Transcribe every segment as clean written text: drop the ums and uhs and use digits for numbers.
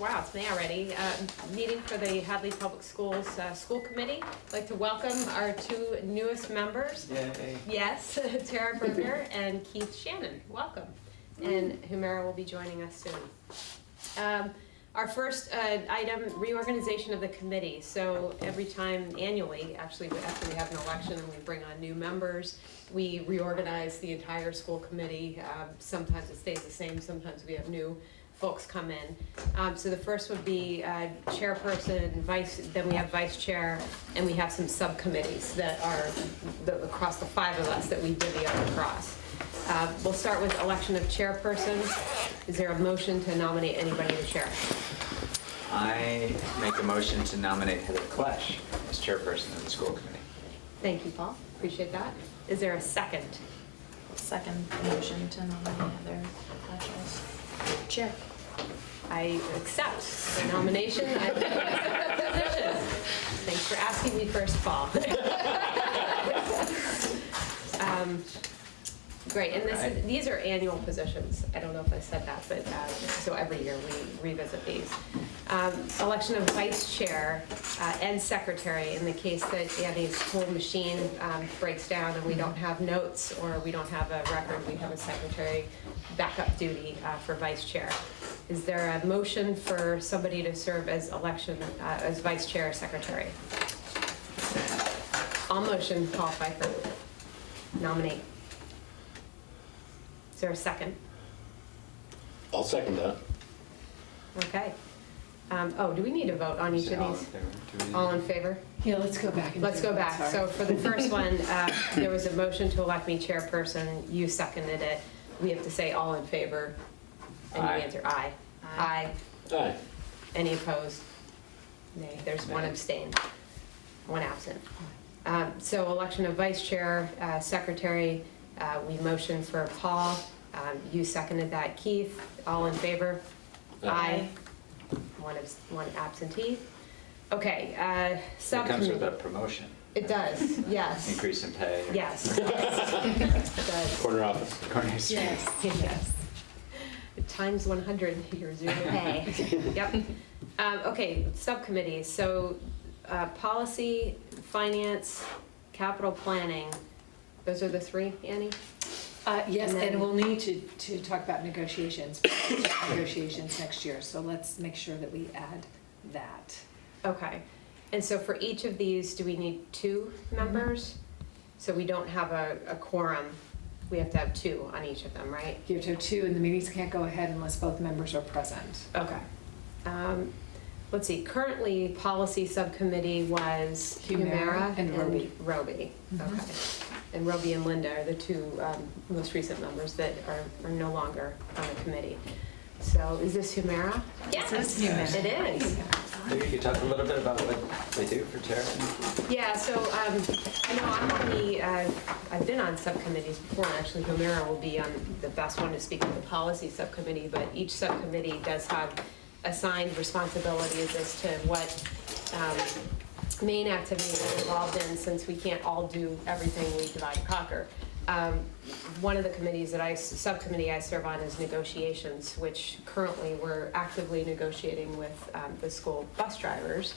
Wow, it's May already. Meeting for the Hadley Public Schools School Committee. I'd like to welcome our two newest members. Yay. Yes, Tara Berger and Keith Shannon. Welcome. And Humera will be joining us soon. Our first item, reorganization of the committee. So every time annually, actually after we have an election and we bring on new members, we reorganize the entire school committee. Sometimes it stays the same, sometimes we have new folks come in. So the first would be chairperson, then we have vice chair, and we have some subcommittees that are across the five of us that we divvy up across. We'll start with election of chairperson. Is there a motion to nominate anybody to chair? I make a motion to nominate Heather Clash as chairperson of the school committee. Thank you, Paul. Appreciate that. Is there a second? Second motion to nominate Heather Clash as chair. I accept the nomination. I accept the position. Thanks for asking me first, Paul. Great, and these are annual positions. I don't know if I said that, but so every year we revisit these. Election of vice chair and secretary in the case that the school machine breaks down and we don't have notes or we don't have a record, we have a secretary backup duty for vice chair. Is there a motion for somebody to serve as as vice chair or secretary? I'll motion Paul Pfeiffer. Nominate. Is there a second? I'll second that. Okay. Do we need to vote on each of these? All in favor? Yeah, let's go back. Let's go back. So for the first one, there was a motion to elect me chairperson. You seconded it. We have to say all in favor. And you answer aye. Aye. Aye. Any opposed? Nay. There's one abstain, one absent. So election of vice chair, secretary, we motioned for Paul. You seconded that. Keith, all in favor? Aye. One absentee. Okay, It subcommittee. comes with a promotion. It does, yes. Increase in pay. Yes. It does. Corner office. Corner street. Yes. Times 100 your zero pay. Yep. Okay, subcommittees. So policy, finance, capital planning. Those are the three, Annie? Yes, And then- and we'll need to talk about negotiations next year, so let's make sure that we add that. Okay. And so for each of these, do we need two members? So we don't have a quorum. We have to have two on each of them, right? You have to have two, and the meetings can't go ahead unless both members are present. Okay. Let's see, currently policy subcommittee was Humera and Roby. Mhm. Okay. And Roby and Linda are the two most recent members that are no longer on the committee. So is this Humera? Yes, it's Humera. It is. Maybe you could talk a little bit about what they do for Tara. Yeah, so I'm on the, I've been on subcommittees before, and actually Humera will be on the best one to speak of the policy subcommittee, but each subcommittee does have assigned responsibilities as to what main activities are involved in, since we can't all do everything, we divide and conquer. One of the committees subcommittee I serve on is negotiations, which currently we're actively negotiating with the school bus drivers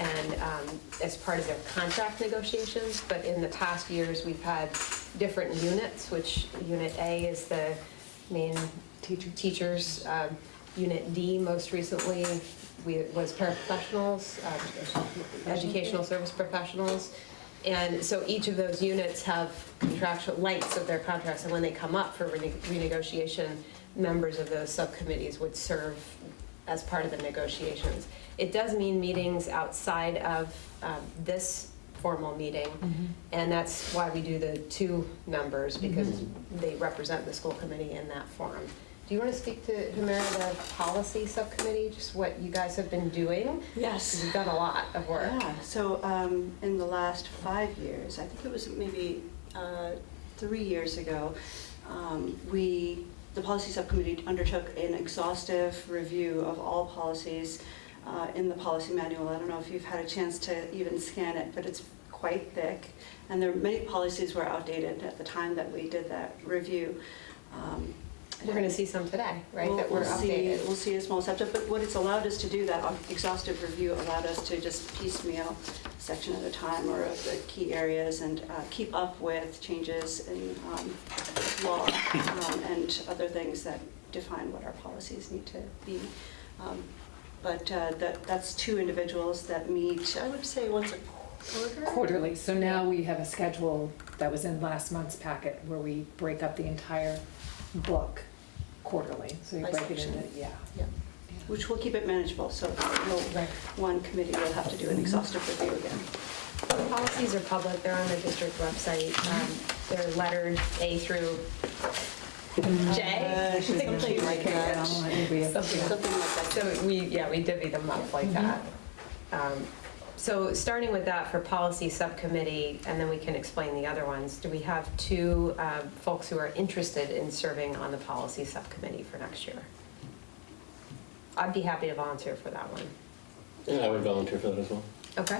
and as part of their contract negotiations. But in the past years, we've had different units, which Unit A is the main teachers. Unit D most recently was paraprofessionals, educational service professionals. And so each of those units have contractual lengths of their contracts, and when they come up for renegotiation, members of those subcommittees would serve as part of the negotiations. It does mean meetings outside of this formal meeting, and that's why we do the two members, because they represent the school committee in that forum. Do you want to speak to Humera, the policy subcommittee, just what you guys have been doing? Yes. You've done a lot of work. Yeah, so in the last 5 years, I think it was maybe 3 years ago, the policy subcommittee undertook an exhaustive review of all policies in the policy manual. I don't know if you've had a chance to even scan it, but it's quite thick. And there many policies were outdated at the time that we did that review. We're gonna see some today, right, We'll- that were we'll see- updated. We'll see a small subset, but what it's allowed us to do, that exhaustive review allowed us to just piecemeal a section at a time or of the key areas and keep up with changes in law and other things that define what our policies need to be. But that's two individuals that meet, I would say, once a quarter. Quarterly, so now we have a schedule that was in last month's packet where we break up the entire book quarterly. So you By break it into, section. yeah. Yeah. Which will keep it manageable, so no Right. one committee will have to do an exhaustive review again. The policies are public, they're on the district website, they're lettered A through J. Something like that. Something Something like that. So we divvy them up like that. So starting with that for policy subcommittee, and then we can explain the other ones, do we have two folks who are interested in serving on the policy subcommittee for next year? I'd be happy to volunteer for that one. Yeah, I would volunteer for that as well. Okay.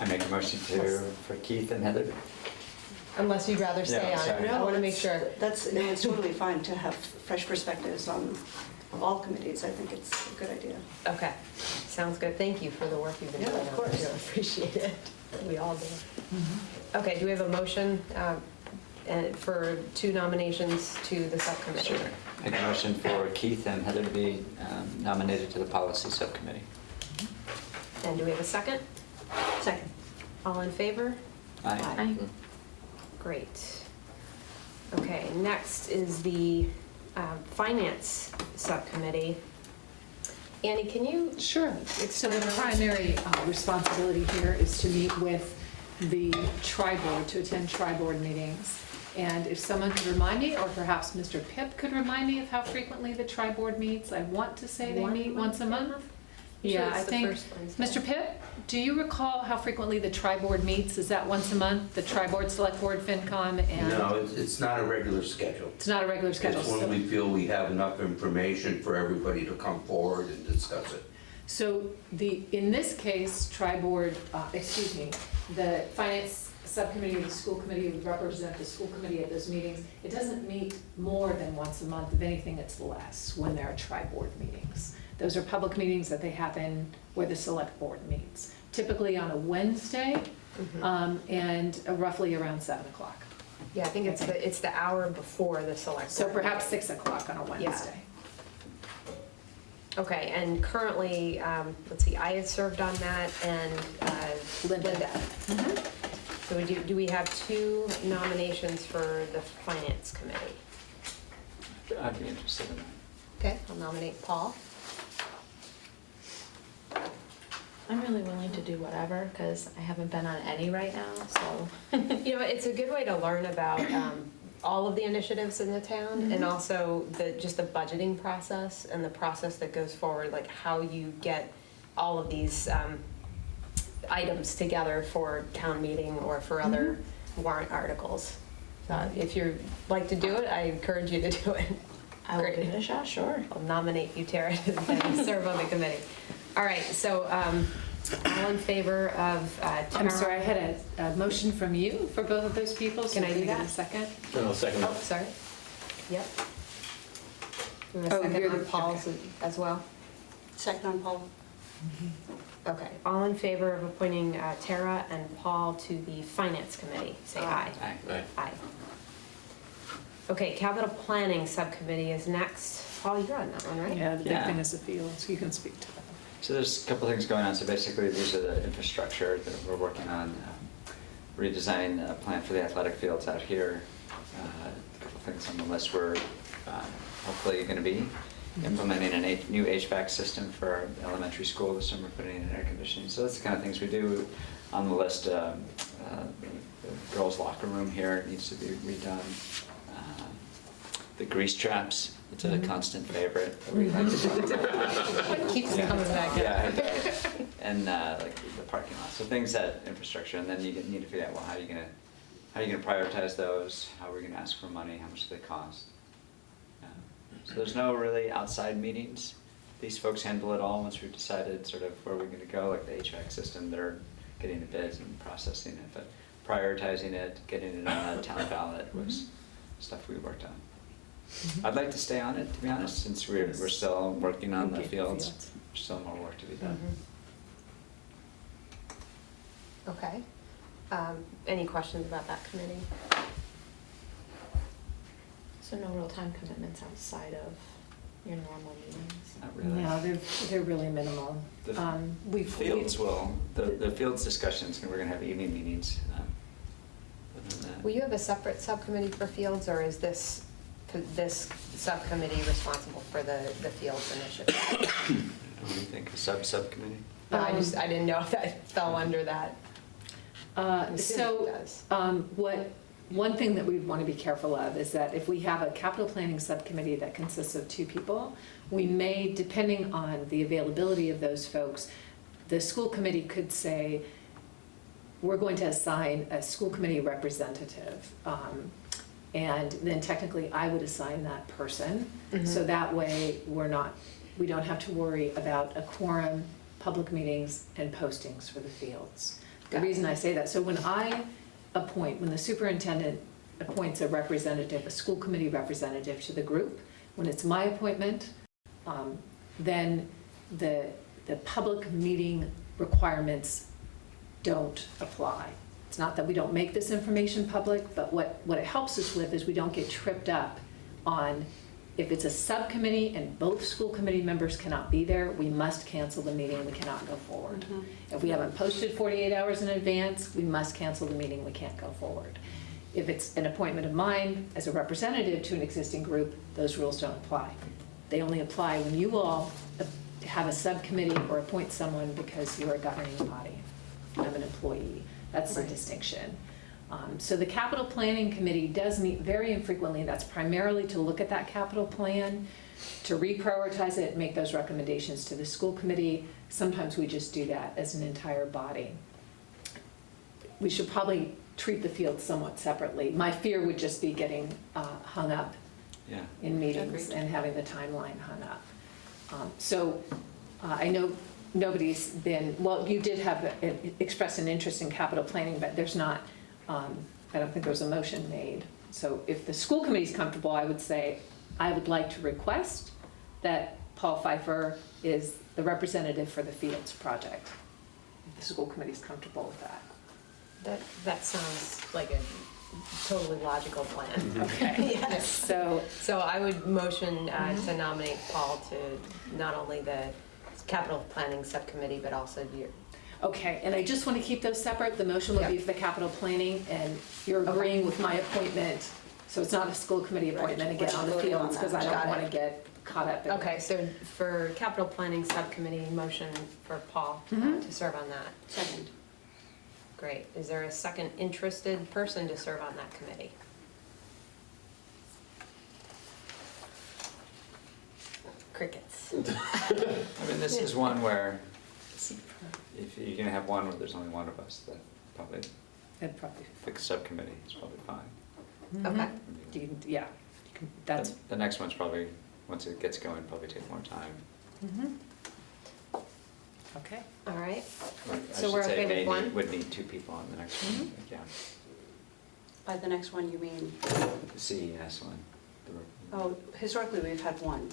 I make a motion for Keith and Heather. Unless you'd rather stay No, on sorry. it. I want to make sure. It's totally fine to have fresh perspectives on all committees. I think it's a good idea. Okay, sounds good. Thank you for the work you've been Yeah, doing. of on course. it, too. I appreciate it. We all do. Okay, do we have a motion for two nominations to the subcommittee? Sure. Make a motion for Keith and Heather to be nominated to the policy subcommittee. And do we have a second? Second. All in favor? Aye. Aye. Great. Okay, next is the finance subcommittee. Annie, can you? Sure. So the primary responsibility here is to meet with the tri-board, to attend tri-board meetings. And if someone could remind me, or perhaps Mr. Pip could remind me of how frequently the tri-board meets, I want to say they meet once a month. Usually Yeah, I it's the think, first Wednesday. Mr. Pip, do you recall how frequently the tri-board meets? Is that once a month, the tri-board, select board, FinCom, and? No, it's not a regular schedule. It's not a regular schedule. It's when we feel we have enough information for everybody to come forward and discuss it. So in this case, tri-board, the finance subcommittee or the school committee would represent the school committee at those meetings. It doesn't meet more than once a month. If anything, it's less when there are tri-board meetings. Those are public meetings that they happen where the select board meets, typically on a Wednesday, and roughly around 7 o'clock. Yeah, I think it's the hour before the select. So board perhaps meeting. 6 o'clock on a Wednesday. Okay, and currently, let's see, I had served on that and Linda. Linda. So do we have two nominations for the finance committee? I'd be interested in that. Okay, I'll nominate Paul. I'm really willing to do whatever, because I haven't been on any right now, so. You know, it's a good way to learn about all of the initiatives in the town and also just the budgeting process and the process that goes forward, like how you get all of these items together for town meeting or for other warrant articles. If you'd like to do it, I encourage you to do it. I will Great. give it a shot, sure. I'll nominate you, Tara, to serve on the committee. All right, so all in favor of Tara? I'm sorry, I had a motion from you for both of those people, so Can I do can I get that? a second? And I'll second Oh, that. sorry. Yep. Do we have a Oh, second you're on the- Paul's as well? Second on Paul. Okay, all in favor of appointing Tara and Paul to the Finance Committee, say aye. Aye. Aye. Aye. Okay, Capital Planning Subcommittee is next. Paul, you're on that one, right? Yeah, the big Yeah. thing is the field, so you can speak to that. So there's a couple things going on. So basically, these are the infrastructure that we're working on, redesigning a plan for the athletic fields out here. A couple things on the list. We're hopefully going to be implementing a new HVAC system for our elementary school this summer, putting in air conditioning. So that's the kind of things we do. On the list, the girls' locker room here needs to be redone. The grease traps, it's a constant favorite that we like to talk about. What keeps Yeah. coming back up? Yeah, it does. And like the parking lot, so things that infrastructure, and then you need to figure out, well, how are you gonna prioritize those? How are we gonna ask for money? How much do they cost? So there's no really outside meetings. These folks handle it all once we've decided sort of where we're gonna go, like the HVAC system, they're getting the bids and processing it, but prioritizing it, getting it on a town ballot was stuff we worked on. I'd like to stay on it, to be honest, since we're still working on the Okay, fields. There's still more work to be done. Okay. Any questions about that committee? So no real time commitments outside of your normal meetings? Not really. No, they're really minimal. The We've fields will, the fields discussions, we're gonna have evening meetings. Other than that. Will you have a separate subcommittee for fields, or is this subcommittee responsible for the fields initiative? What do you think, a subcommittee? No, I didn't know if that fell under that. I'm assuming it does. One thing that we want to be careful of is that if we have a capital planning subcommittee that consists of 2 people, we may, depending on the availability of those folks, the school committee could say, we're going to assign a school committee representative. And then technically I would assign that person. So that way we don't have to worry about a quorum, public meetings, and postings for the fields. The reason I say that, so when the superintendent appoints a representative, a school committee representative to the group, when it's my appointment, then the public meeting requirements don't apply. It's not that we don't make this information public, but what it helps us with is we don't get tripped up on, if it's a subcommittee and both school committee members cannot be there, we must cancel the meeting, we cannot go forward. If we haven't posted 48 hours in advance, we must cancel the meeting, we can't go forward. If it's an appointment of mine as a representative to an existing group, those rules don't apply. They only apply when you all have a subcommittee or appoint someone because you're a governing body. I'm an employee. That's the distinction. So the capital planning committee does meet very infrequently. That's primarily to look at that capital plan, to reprioritize it, make those recommendations to the school committee. Sometimes we just do that as an entire body. We should probably treat the field somewhat separately. My fear would just be getting hung up in meetings and having the timeline hung up. I know nobody's been, well, you did have expressed an interest in capital planning, but there's not, I don't think there was a motion made. So if the school committee's comfortable, I would say, I would like to request that Paul Pfeiffer is the representative for the Fields project. If the school committee's comfortable with that. That sounds like a totally logical plan. Okay. Yes. So I would motion to nominate Paul to not only the capital planning subcommittee, but also your. okay, and I just want to keep those separate. The motion will be for the capital planning, and you're agreeing with my appointment. So it's not a school committee appointment again on the fields, because I don't want to get caught up in it. Okay, so for capital planning subcommittee, motion for Paul to serve on that. Second. Great. Is there a second interested person to serve on that committee? Crickets. I mean, this is one where, if you're gonna have one where there's only one of us, that probably, That'd probably, the subcommittee is probably fine. Okay. yeah, that's, The next one's probably, once it gets going, probably take more time. okay. All right. Or I So should we're say okay with may one? need- Would need 2 people on the next one, yeah. By the next one, you mean, The CES one. oh, historically, we've had one,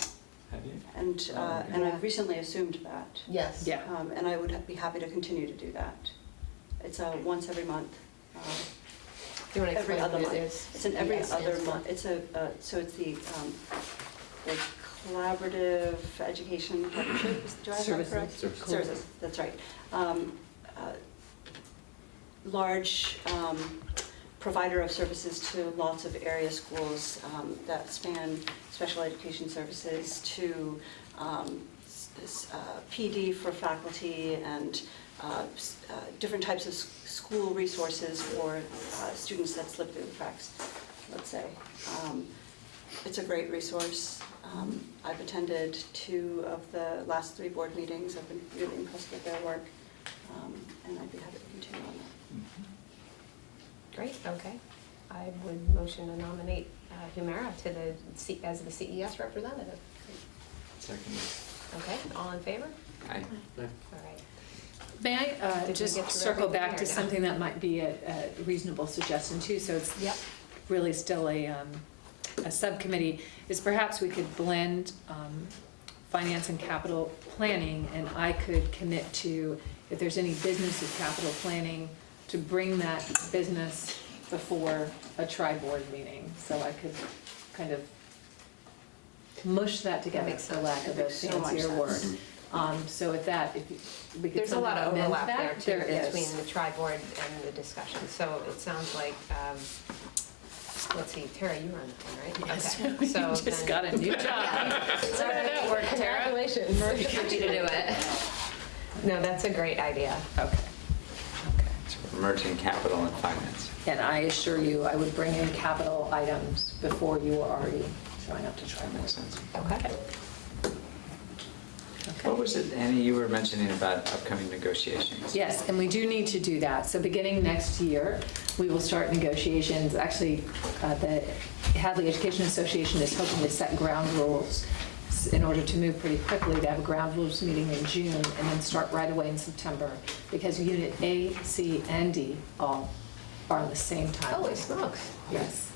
Have you? and Yeah. I've recently assumed that. Yes. Yeah. And I would be happy to continue to do that. It's once every month. Do you want to Every explain other what it month. is? It's an every Yes, other yes. month. It's so it's the collaborative education partnership. Do I have that Services. correct? Services. Services, that's right. Large provider of services to lots of area schools that span special education services to PD for faculty and different types of school resources for students that slip through the cracks, let's say. It's a great resource. I've attended 2 of the last 3 board meetings. I've been really impressed with their work, and I'd be happy to continue on that. Great, okay. I would motion to nominate Humira as the CES representative. Second. Okay, all in favor? Aye. All right. May I Did we just get through circle everything back to or no? something that might be a reasonable suggestion too? So it's Yep. really still a a subcommittee, is perhaps we could blend finance and capital planning, and I could commit to, if there's any business of capital planning, to bring that business before a tri-board meeting. So I could kind of mush that together, makes for sense. lack of a That makes so much fancier word. sense. So if that, if we could There's a lot somehow of amend overlap there that, too, there is. between the tri-board and the discussion, so it sounds like, let's see, Tara, you run that one, right? Yes, Okay. you So just then- got a new job. So that work, Tara. Congratulations. Happy to do it. No, that's a great idea. Okay. Okay. So we're merging capital and finance. And I assure you, I would bring in capital items before you were already showing up to try. That makes sense. Okay. What was it, Annie, you were mentioning about upcoming negotiations? Yes, and we do need to do that. So beginning next year, we will start negotiations. Actually, the Hadley Education Association is hoping to set ground rules in order to move pretty quickly, to have a ground rules meeting in June and then start right away in September, because Unit A, C, and D all are on the same time. Holy smokes. Yes.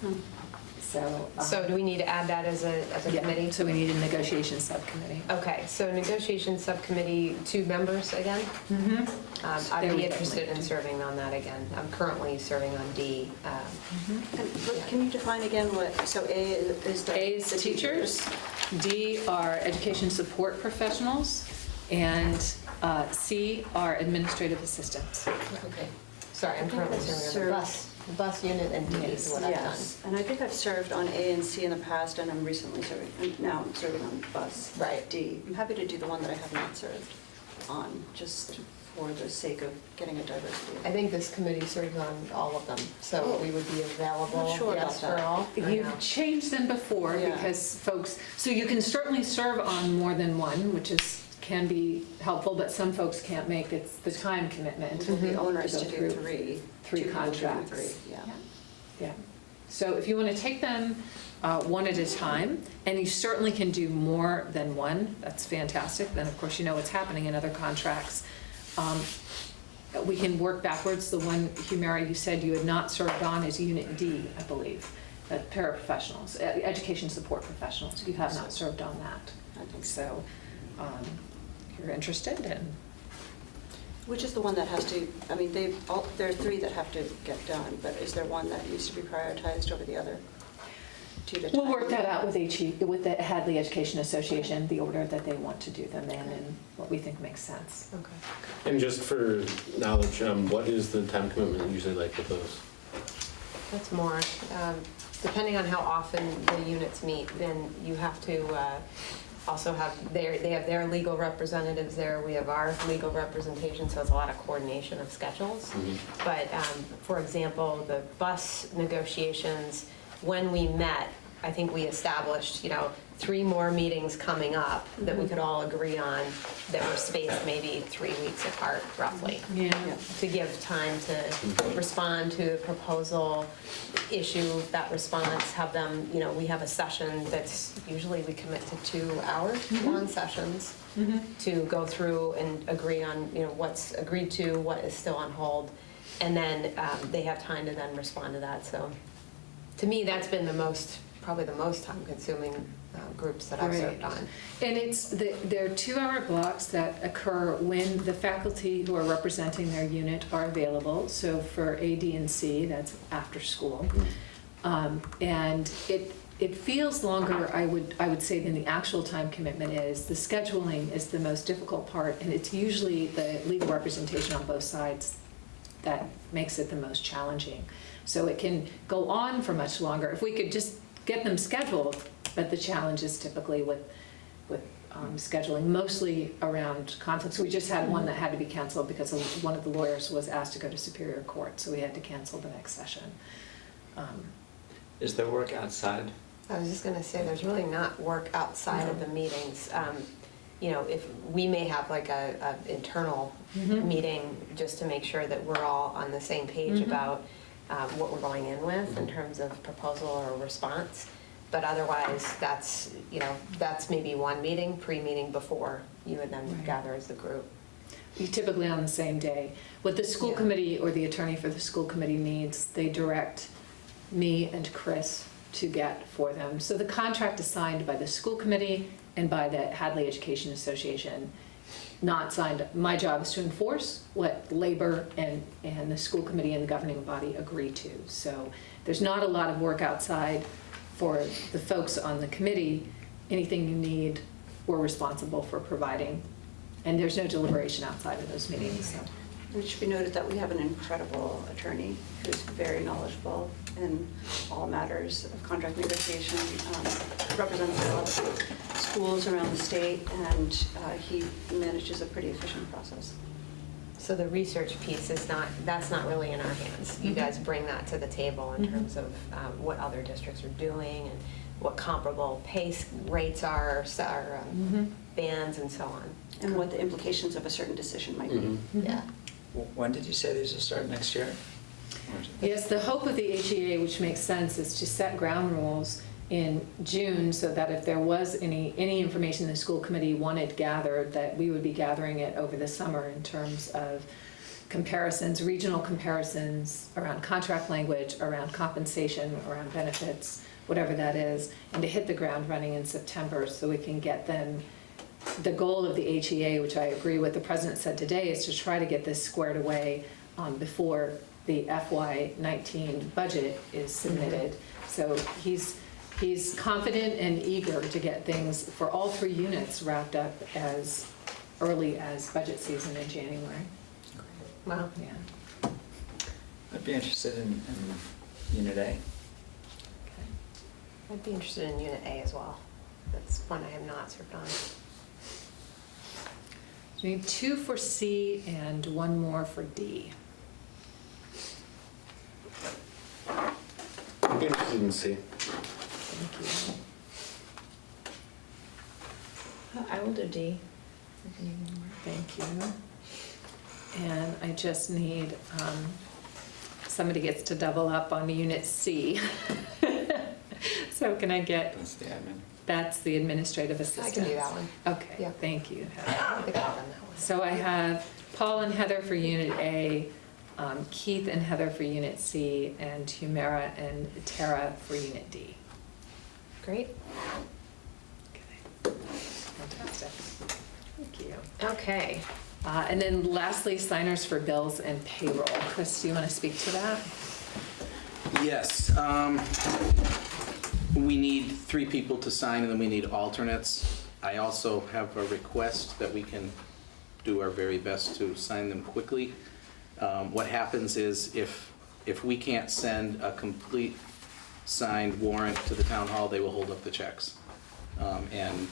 So. So do we need to add that as a Yeah, committee? so we need a negotiation subcommittee. Okay, so negotiation subcommittee, 2 members again? Mm-hmm. I'd There we be go. interested in serving on that again. I'm currently serving on D. And can you define again what, so A is the... A is the teachers, D are education support professionals, and C are administrative assistants. Okay. Sorry, I'm I think currently I've serving on the bus unit and D is what I've done. Yes, and I think I've served on A and C in the past, and I'm recently serving, and now I'm serving on bus. Right. D. I'm happy to do the one that I have not served on, just for the sake of getting a diversity. I think this committee serves on all of them, so we would be available, Not sure yes, about for that. all. I know. You've changed them before Yeah. because folks, so you can certainly serve on more than one, which can be helpful, but some folks can't make it, the time commitment. It would be onerous go to do through 3. three 2 people doing contracts. 3, yeah. Yeah. So if you want to take them one at a time, and you certainly can do more than one, that's fantastic. Then, of course, you know what's happening in other contracts. We can work backwards. The one, Humira, you said you had not served on is Unit D, I believe, paraprofessionals, education support professionals. You have not served on that. I think so. So if you're interested in. Which is the one that has to, I mean, there are 3 that have to get done, but is there one that needs to be prioritized over the other? 2 to We'll work that out with with the Hadley Education Association, the order that they want to do them in and what we think makes sense. Okay. And just for knowledge, what is the time commitment usually like with those? That's more, depending on how often the units meet, then you have to also have, they have their legal representatives there, we have our legal representation, so it's a lot of coordination of schedules. But, for example, the bus negotiations, when we met, I think we established, 3 more meetings coming up that we could all agree on that were spaced maybe 3 weeks apart, roughly, Yeah. to give time to respond to the proposal, issue that response, have them, we have a session that's, usually we commit to 2-hour long sessions to go through and agree on, what's agreed to, what is still on hold, and then they have time to then respond to that. So to me, that's been probably the most time-consuming groups that I've served on. And there are 2-hour blocks that occur when the faculty who are representing their unit are available. So for A, D, and C, that's after school. And it feels longer, I would say, than the actual time commitment is. The scheduling is the most difficult part, and it's usually the legal representation on both sides that makes it the most challenging. So it can go on for much longer. If we could just get them scheduled, but the challenge is typically with scheduling, mostly around conflicts. We just had one that had to be canceled because one of the lawyers was asked to go to Superior Court, so we had to cancel the next session. Is there work outside? I was just going to say, there's really not work outside of the meetings. If we may have like a internal meeting just to make sure that we're all on the same page about what we're going in with in terms of proposal or response. But otherwise, that's maybe one meeting, pre-meeting before you would then gather as the group. You typically on the same day. What the school committee or the attorney for the school committee needs, they direct me and Chris to get for them. So the contract is signed by the school committee and by the Hadley Education Association, not signed. My job is to enforce what labor and the school committee and the governing body agree to. So there's not a lot of work outside for the folks on the committee. Anything you need, we're responsible for providing. And there's no deliberation outside of those meetings. So. It should be noted that we have an incredible attorney who's very knowledgeable in all matters of contract negotiation, represents a lot of schools around the state, and he manages a pretty efficient process. So the research piece is that's not really in our hands. You guys bring that to the table in terms of what other districts are doing and what comparable rates are, bands and so on. And what the implications of a certain decision might be. Mm-hmm. Yeah. When did you say these will start next year? Yes, the hope of the HEA, which makes sense, is to set ground rules in June so that if there was any information the school committee wanted gathered, that we would be gathering it over the summer in terms of comparisons, regional comparisons around contract language, around compensation, around benefits, whatever that is, and to hit the ground running in September so we can get them. The goal of the HEA, which I agree with the president said today, is to try to get this squared away before the FY19 budget is submitted. So he's confident and eager to get things for all 3 units wrapped up as early as budget season in January. Wow. Yeah. I'd be interested in Unit A. I'd be interested in Unit A as well. That's one I have not served on. So we need 2 for C and 1 more for D. I'd be interested in C. Thank you. I will do D. Thank you. And I just need, somebody gets to double up on Unit C. So can I get, That's the admin. that's the administrative assistant. I can do that one. Okay, Yeah. thank you, I Heather. don't think I've done that one. So I have Paul and Heather for Unit A, Keith and Heather for Unit C, and Humera and Tara for Unit D. Great. Okay. Fantastic. Thank you. Okay. And then lastly, signers for bills and payroll. Chris, do you want to speak to that? Yes. We need 3 people to sign, and then we need alternates. I also have a request that we can do our very best to sign them quickly. What happens is if we can't send a complete signed warrant to the town hall, they will hold up the checks. And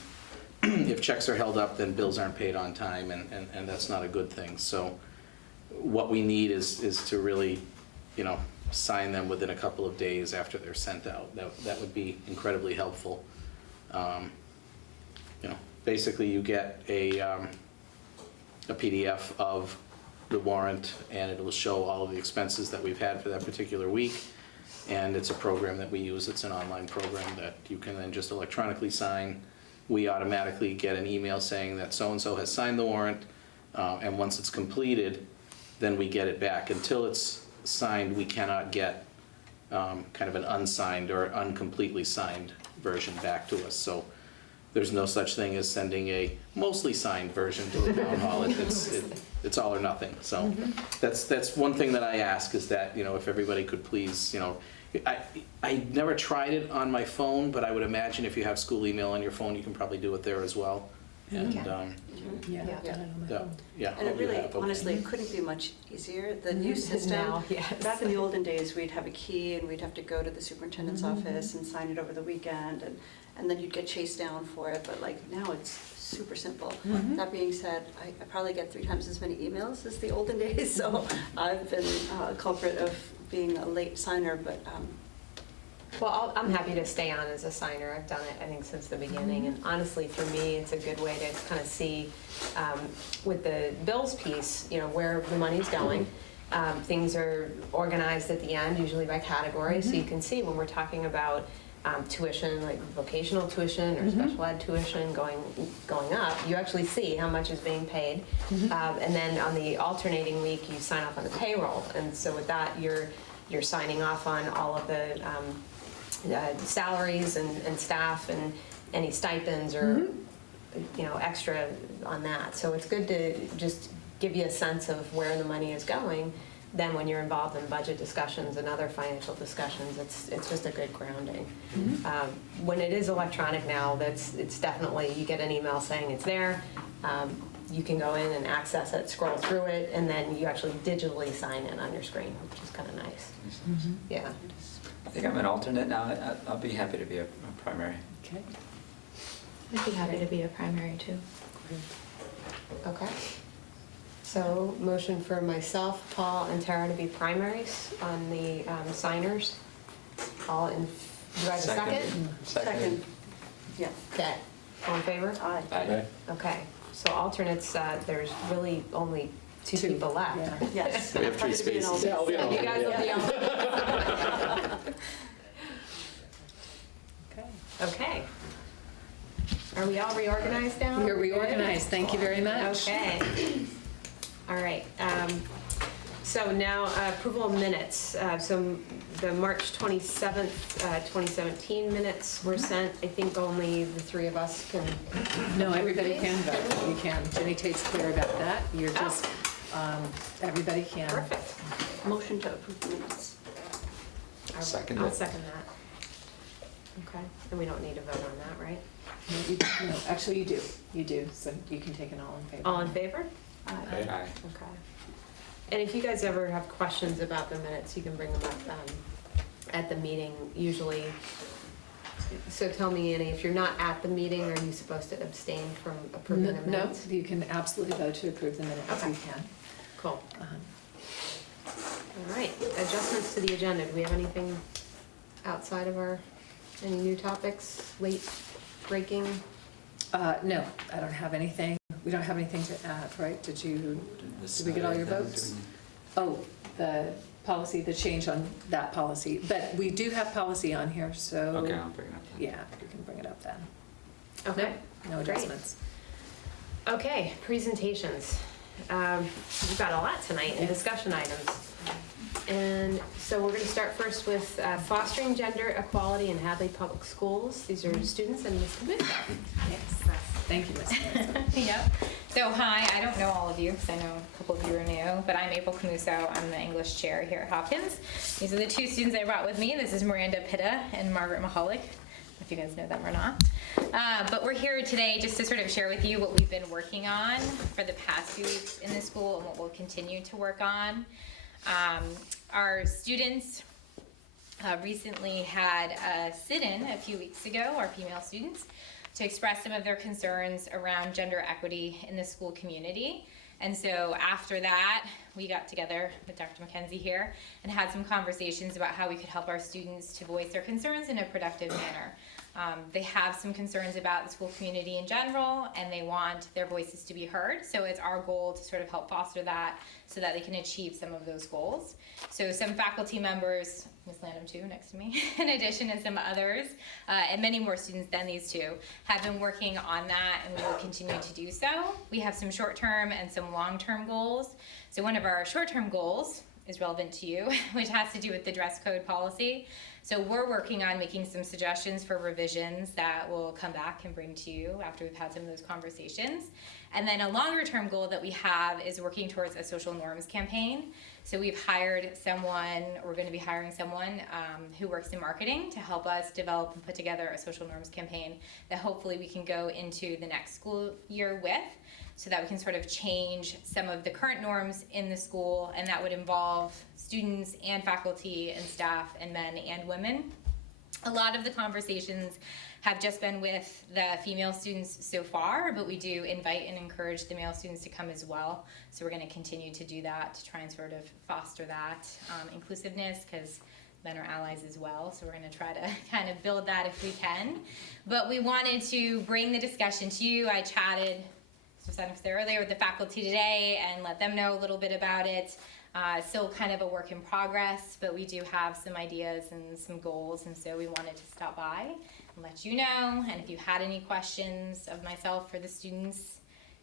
if checks are held up, then bills aren't paid on time, and that's not a good thing. So what we need is to really, sign them within a couple of days after they're sent out. That would be incredibly helpful. Basically you get a PDF of the warrant, and it will show all of the expenses that we've had for that particular week. And it's a program that we use. It's an online program that you can then just electronically sign. We automatically get an email saying that so-and-so has signed the warrant, and once it's completed, then we get it back. Until it's signed, we cannot get kind of an unsigned or uncompletely signed version back to us. So there's no such thing as sending a mostly signed version to the town hall. It's all or nothing. So that's one thing that I ask, is that, if everybody could please, I never tried it on my phone, but I would imagine if you have school email on your phone, you can probably do it there as well. And Yeah. Yeah. I've done it on my yeah, phone. yeah. And it you really, have, okay. honestly, it couldn't be much easier. The new system, Now, yes. back in the olden days, we'd have a key and we'd have to go to the superintendent's office and sign it over the weekend, and then you'd get chased down for it, but now it's super simple. That being said, I probably get 3 times as many emails as the olden days, so I've been a culprit of being a late signer, but Well, I'm happy to stay on as a signer. I've done it, I think, since the beginning. And honestly, for me, it's a good way to kind of see, with the bills piece, where the money's going. Things are organized at the end, usually by category, so you can see when we're talking about tuition, like vocational tuition or special ed tuition going up, you actually see how much is being paid. And then on the alternating week, you sign off on the payroll. And so with that, you're signing off on all of the salaries and staff and any stipends or, extra on that. So it's good to just give you a sense of where the money is going. Then when you're involved in budget discussions and other financial discussions, it's just a good grounding. When it is electronic now, it's definitely, you get an email saying it's there. You can go in and access it, scroll through it, and then you actually digitally sign in on your screen, which is kind of nice. Yeah. I think I'm an alternate now. I'll be happy to be a primary. Okay. I'd be happy to be a primary too. Okay. So motion for myself, Paul, and Tara to be primaries on the signers. All in, do I have a second? Second. Yeah. Okay. All in favor? Aye. Aye. Okay. So alternates, there's really only two people left. Yeah. Yes. We have three Happy to be an spaces. Yeah, I'll be an You guys will be on. Okay. Okay. Are we all reorganized now? We're reorganized, thank you very much. Okay. All right. So now approval of minutes. So the March 27th, 2017 minutes were sent. I think only the three of us can. No, everybody can vote, you can. Jenny Tate's clear about that. You're just, everybody can. Perfect. Motion to approve the minutes. Second I'll it. second that. Okay. And we don't need to vote on that, right? No, actually, you do, so you can take an all in favor. All in favor? Aye. Okay. And if you guys ever have questions about the minutes, you can bring them up at the meeting usually. So tell me, Annie, if you're not at the meeting, are you supposed to abstain from approving the No, minutes? you can absolutely vote to approve the minutes, Okay. you can. Cool. All right, adjustments to the agenda. Do we have anything outside of any new topics, late breaking? No, I don't have anything. We don't have anything to add, right? Did we get all your votes? Oh, the policy, the change on that policy. But we do have policy on here, so. Okay, I'll bring it up then. Yeah, you can bring it up then. Okay. No Great. adjustments. Okay, presentations. We've got a lot tonight in discussion items. And so we're going to start first with fostering gender equality in Hadley Public Schools. These are students and Ms. Camuso. Yes. Thank you, Ms. Hanson. Yep. So hi, I don't know all of you because I know a couple of you are new, but I'm April Camuso. I'm the English chair here at Hopkins. These are the two students I brought with me. This is Miranda Pitta and Margaret Mahalik, if you guys know them or not. But we're here today just to sort of share with you what we've been working on for the past few weeks in the school and what we'll continue to work on. Our students recently had a sit-in a few weeks ago, our female students, to express some of their concerns around gender equity in the school community. And so after that, we got together with Dr. McKenzie here and had some conversations about how we could help our students to voice their concerns in a productive manner. They have some concerns about the school community in general, and they want their voices to be heard. So it's our goal to sort of help foster that so that they can achieve some of those goals. So some faculty members, Ms. Landham too, next to me, in addition to some others, and many more students than these two, have been working on that, and we will continue to do so. We have some short-term and some long-term goals. So one of our short-term goals is relevant to you, which has to do with the dress code policy. So we're working on making some suggestions for revisions that we'll come back and bring to you after we've had some of those conversations. And then a longer term goal that we have is working towards a social norms campaign. So we've hired someone, we're going to be hiring someone who works in marketing to help us develop and put together a social norms campaign that hopefully we can go into the next school year with, so that we can sort of change some of the current norms in the school, and that would involve students and faculty and staff and men and women. A lot of the conversations have just been with the female students so far, but we do invite and encourage the male students to come as well. So we're going to continue to do that to try and sort of foster that inclusiveness, because men are allies as well. So we're going to try to kind of build that if we can. But we wanted to bring the discussion to you. I chatted earlier with the faculty today and let them know a little bit about it. Still kind of a work in progress, but we do have some ideas and some goals, and so we wanted to stop by and let you know. And if you had any questions of myself or the students,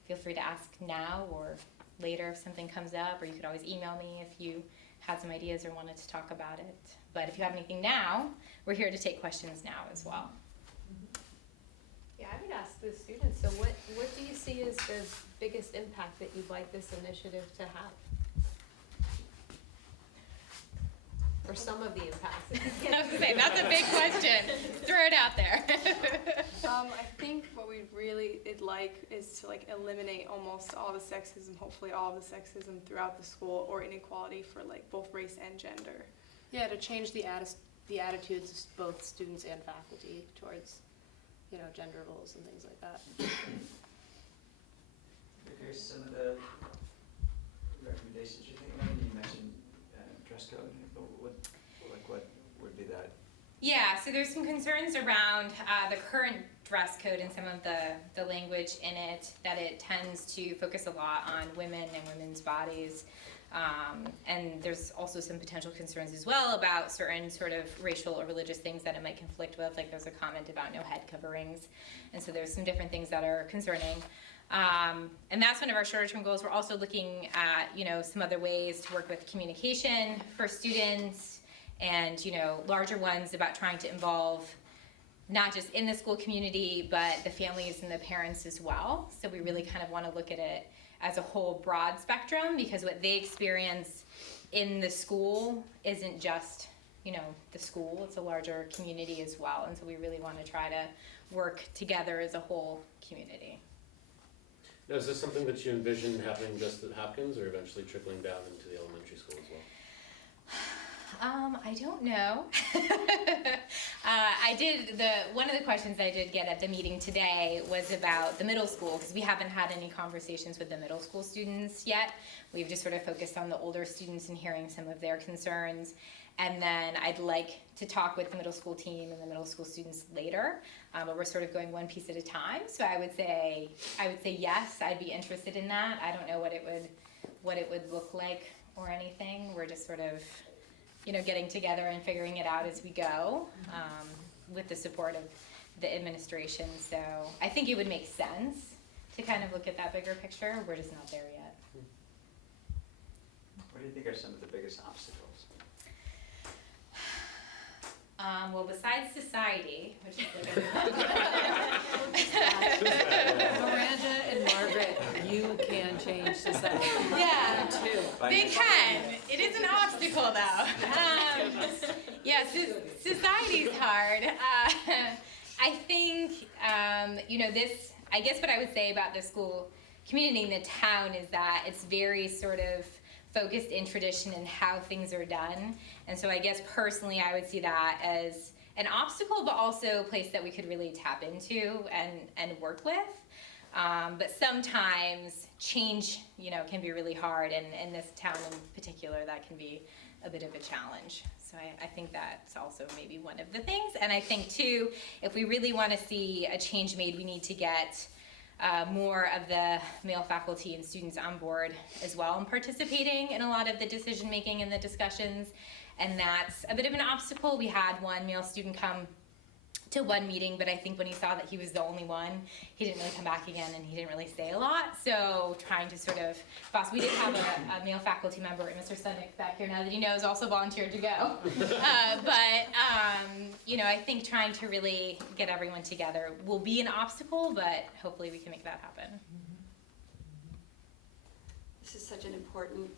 feel free to ask now or later if something comes up, or you could always email me if you had some ideas or wanted to talk about it. But if you have anything now, we're here to take questions now as well. Yeah, I would ask the students, so what do you see as the biggest impact that you'd like this initiative to have? Or some of the impacts. I was gonna say, that's a big question. Throw it out there. I think what we'd really like is to like eliminate almost all the sexism, hopefully all the sexism throughout the school, or inequality for like both race and gender. Yeah, to change the attitudes of both students and faculty towards, you know, gender roles and things like that. Here's some of the recommendations you're thinking of. You mentioned dress code. What would be that? Yeah, so there's some concerns around the current dress code and some of the language in it, that it tends to focus a lot on women and women's bodies. And there's also some potential concerns as well about certain sort of racial or religious things that it might conflict with. Like there's a comment about no head coverings. And so there's some different things that are concerning. And that's one of our shorter term goals. We're also looking at, you know, some other ways to work with communication for students, and, you know, larger ones about trying to involve not just in the school community, but the families and the parents as well. So we really kind of want to look at it as a whole broad spectrum, because what they experience in the school isn't just, you know, the school, it's a larger community as well. And so we really want to try to work together as a whole community. Now, is this something that you envision happening just at Hopkins or eventually trickling down into the elementary school as well? I don't know. One of the questions I did get at the meeting today was about the middle school, because we haven't had any conversations with the middle school students yet. We've just sort of focused on the older students and hearing some of their concerns. And then I'd like to talk with the middle school team and the middle school students later, but we're sort of going one piece at a time. So I would say yes, I'd be interested in that. I don't know what it would look like or anything. We're just sort of, you know, getting together and figuring it out as we go, with the support of the administration. So I think it would make sense to kind of look at that bigger picture. We're just not there yet. What do you think are some of the biggest obstacles? Well, besides society, which is Miranda and Margaret, you can change society. Yeah, Too. they can. It is an obstacle, though. Yeah, society's hard. I think, you know, I guess what I would say about the school community in the town is that it's very sort of focused in tradition and how things are done. And so I guess personally I would see that as an obstacle, but also a place that we could really tap into and work with. But sometimes change, you know, can be really hard, and in this town in particular, that can be a bit of a challenge. So I think that's also maybe one of the things. And I think too, if we really want to see a change made, we need to get more of the male faculty and students on board as well and participating in a lot of the decision making and the discussions. And that's a bit of an obstacle. We had one male student come to one meeting, but I think when he saw that he was the only one, he didn't really come back again, and he didn't really say a lot. So trying to sort of, we did have a male faculty member, Mr. Sunick, back here now that he knows, also volunteered to go. You know, I think trying to really get everyone together will be an obstacle, but hopefully we can make that happen. This is such an important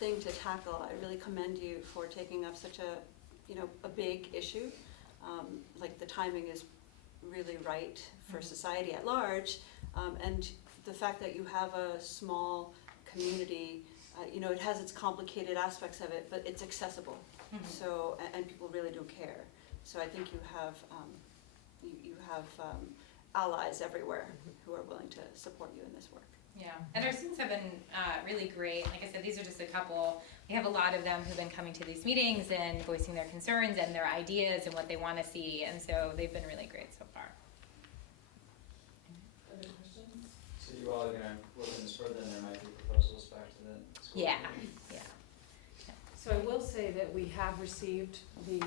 thing to tackle. I really commend you for taking up such a big issue. Like the timing is really right for society at large, and the fact that you have a small community, you know, it has its complicated aspects of it, but it's accessible. So, and people really do care. So I think you have allies everywhere who are willing to support you in this work. Yeah, and our students have been really great. Like I said, these are just a couple. We have a lot of them who've been coming to these meetings and voicing their concerns and their ideas and what they want to see, and so they've been really great so far. Other questions? So you all are going to work on this further, and there might be proposals back to the school? Yeah, committee? yeah. So I will say that we have received the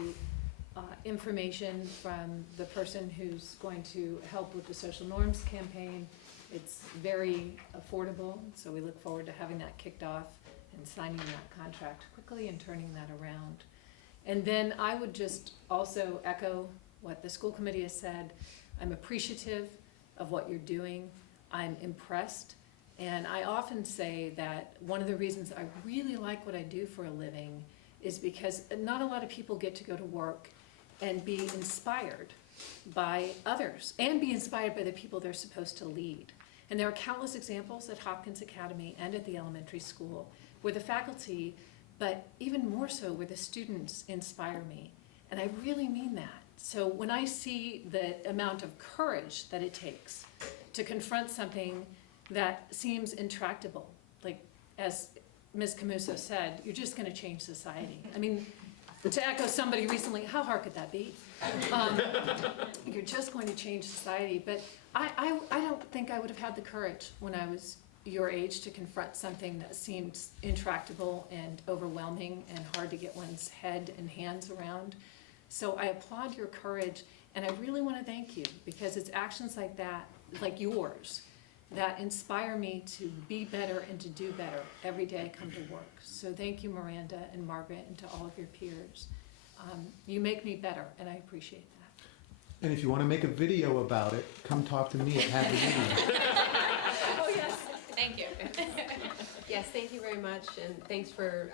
information from the person who's going to help with the social norms campaign, It's very affordable, so we look forward to having that kicked off and signing that contract quickly and turning that around. And then I would just also echo what the school committee has said. I'm appreciative of what you're doing. I'm impressed. And I often say that one of the reasons I really like what I do for a living is because not a lot of people get to go to work and be inspired by others and be inspired by the people they're supposed to lead. And there are countless examples at Hopkins Academy and at the elementary school where the faculty, but even more so where the students inspire me. And I really mean that. So when I see the amount of courage that it takes to confront something that seems intractable, like as Ms. Camuso said, you're just gonna change society. I mean, to echo somebody recently, how hard could that be? You're just going to change society, but I don't think I would have had the courage when I was your age to confront something that seemed intractable and overwhelming and hard to get one's head and hands around. So I applaud your courage, and I really want to thank you, because it's actions like that, like yours, that inspire me to be better and to do better every day I come to work. So thank you, Miranda and Margaret, and to all of your peers. You make me better, and I appreciate that. And if you want to make a video about it, come talk to me at Hadley Media. Oh, yes. Thank you. Yes, thank you very much, and thanks for,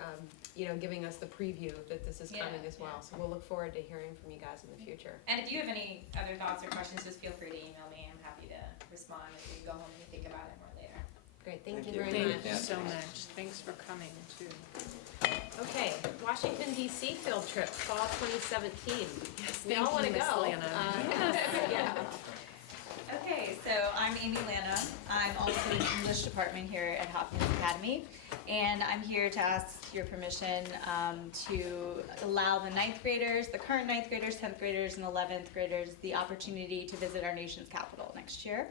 giving us the preview that this is coming as well. So we'll look forward to hearing from you guys in the future. And if you have any other thoughts or questions, just feel free to email me. I'm happy to respond if you go home and you think about it more later. Great, thank Thank you you. very much. Thank you so much. Thanks for coming, too. Okay, Washington DC field trip, fall 2017. Yes, We all want to Miss go. Lana. Yeah. Okay, so I'm Amy Lana. I'm also in the English department here at Hopkins Academy. And I'm here to ask your permission to allow the ninth graders, the current ninth graders, 10th graders, and 11th graders the opportunity to visit our nation's capital next year.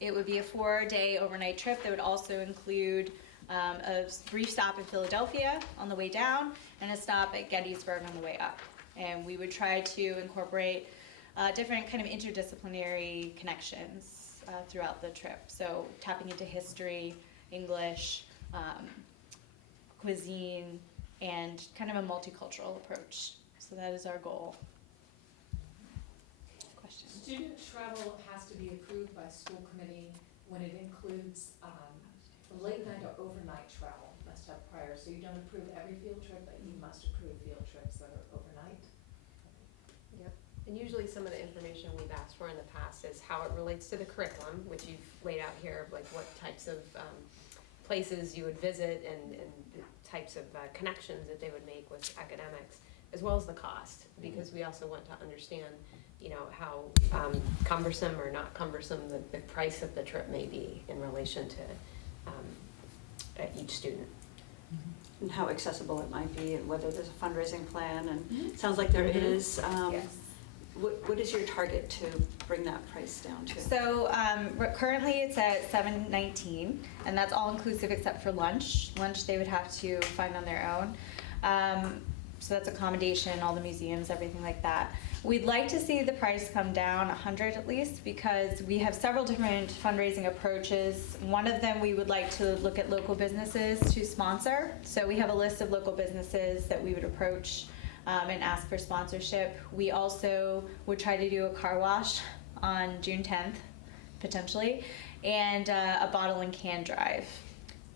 It would be a 4-day overnight trip that would also include a brief stop in Philadelphia on the way down and a stop at Gettysburg on the way up. And we would try to incorporate different kind of interdisciplinary connections throughout the trip. So tapping into history, English, cuisine, and kind of a multicultural approach. So that is our goal. Questions? Student travel has to be approved by school committee when it includes late night or overnight travel must have prior. So you don't approve every field trip, but you must approve field trips that are overnight. Yep. And usually some of the information we've asked for in the past is how it relates to the curriculum, which you've laid out here, like what types of places you would visit and the types of connections that they would make with academics, as well as the cost, because we also want to understand, how cumbersome or not cumbersome the price of the trip may be in relation to each student. And how accessible it might be, and whether there's a fundraising plan, and it sounds like there is. Yes. What is your target to bring that price down to? So currently it's at $7.19, and that's all inclusive except for lunch. Lunch they would have to find on their own. So that's accommodation, all the museums, everything like that. We'd like to see the price come down $100 at least, because we have several different fundraising approaches. One of them, we would like to look at local businesses to sponsor. So we have a list of local businesses that we would approach and ask for sponsorship. We also would try to do a car wash on June 10th, potentially, and a bottle and can drive,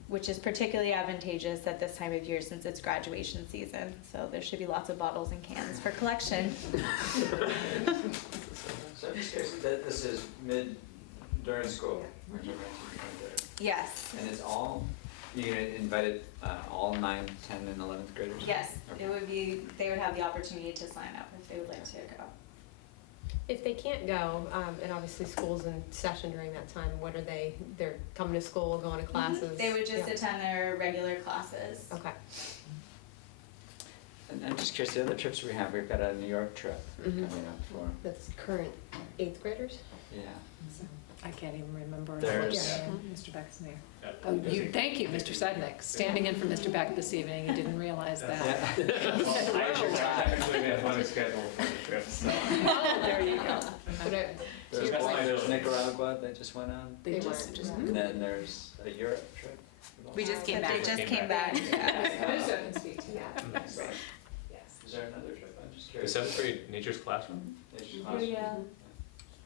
which is particularly advantageous at this time of year since it's graduation season. So there should be lots of bottles and cans for collection. So I'm just curious, this is during school? Yes. And it's you're gonna invite all 9, 10, and 11th graders? Yes, Okay. it would be, they would have the opportunity to sign up if they would like to go. If they can't go, and obviously school's in session during that time, what are they're coming to school, going to classes? They would just Yeah. attend their regular classes. Okay. And I'm just curious, the other trips we have, we've got a New York trip Mhm. coming up for, That's current 8th graders? yeah. I can't even remember. There's- Mr. Beck's mayor. Thank you, Mr. Sudnick, standing in for Mr. Beck this evening, you didn't realize that. I actually made a schedule for the trip, so. Oh, there you go. There's Nicaragua that just went on, They just. and then there's a Europe trip. We just came back. They just came back. Caruso can speak to that. Right. Yes. Is there another trip? I'm just The curious. seventh grade nature's classroom? It's just Oh, awesome. yeah.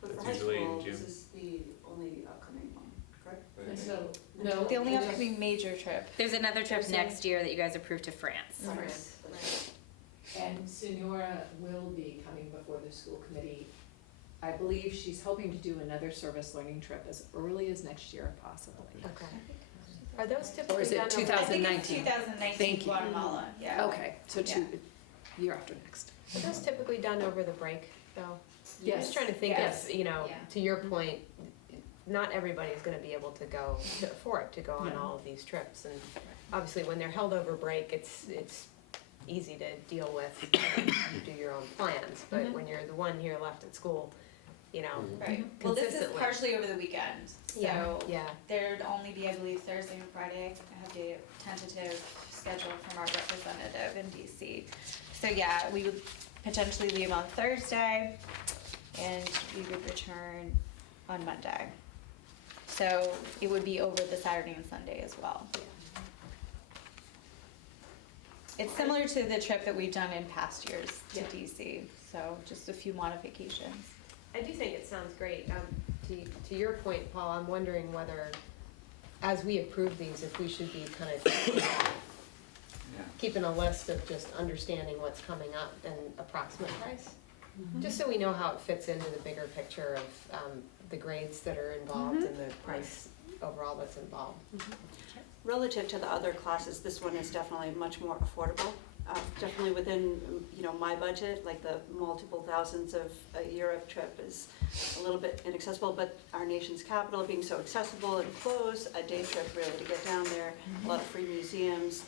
But It's for high usually in school, June. this is the only upcoming one, correct? And so, no. The only upcoming major trip. There's another trip next year that you guys approved to France. Right. And Senora will be coming before the school committee. I believe she's hoping to do another service learning trip as early as next year, possibly. Okay. Are those Or typically is it done over? 2019? 2019 Thank you. Guatemala, yeah. Okay, so year after next. Are those typically done over the break, though? I'm Yes. just trying to think Yes. of, you know, Yeah. to your point, not everybody's gonna be able to go, to afford to go on No. all of these trips. And obviously, when they're held over break, it's easy to deal with, you do your own plans. But when you're the one here left at school, you know, Right. Well, this is consistently. partially over the weekend, Yeah, so yeah. there'd only be, I believe, Thursday and Friday. I have the tentative schedule from our representative in DC. So yeah, we would potentially leave on Thursday and we would return on Monday. So it would be over the Saturday and Sunday as well. It's similar to the trip that we've done in past years to Yeah. DC, so just a few modifications. I do think it sounds great. To your point, Paul, I'm wondering whether, as we approve these, if we should be kind of Yeah. keeping a list of just understanding what's coming up and approximate price. Just so we know how it fits into the bigger picture of the grades that are involved and the price overall that's involved. Relative to the other classes, this one is definitely much more affordable. Definitely within, you know, my budget, like the multiple thousands of a Europe trip is a little bit inaccessible, but our nation's capital being so accessible and close, a day trip really to get down there, a lot of free museums,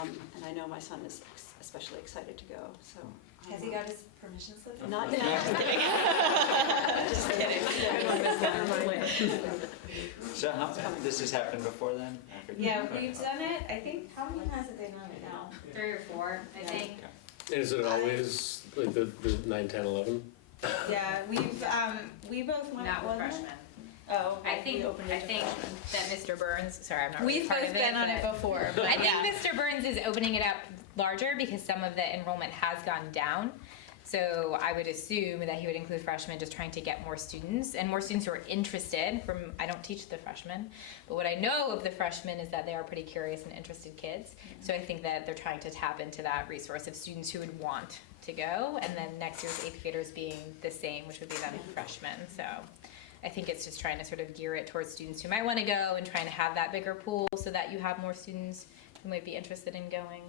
and I know my son is especially excited to go, so. Has he got his permission slip? Not yet. Just kidding. So how come this has happened before then? I forget. Yeah, we've done it, I think, how many times have they done it now? 3 or 4, I think. Okay. Is it always like the 9, 10, 11? Yeah, we both went, Not with wasn't it? freshmen. Oh, I think opened it to freshmen. that Mr. Burns, sorry, I'm not really We've part both of it. been on it but before, but I think yeah. Mr. Burns is opening it up larger because some of the enrollment has gone down. So I would assume that he would include freshmen, just trying to get more students and more students who are interested I don't teach the freshmen, but what I know of the freshmen is that they are pretty curious and interested kids. So I think that they're trying to tap into that resource of students who would want to go, and then next year's 8th graders being the same, which would be then freshmen. So I think it's just trying to sort of gear it towards students who might want to go and trying to have that bigger pool so that you have more students who might be interested in going.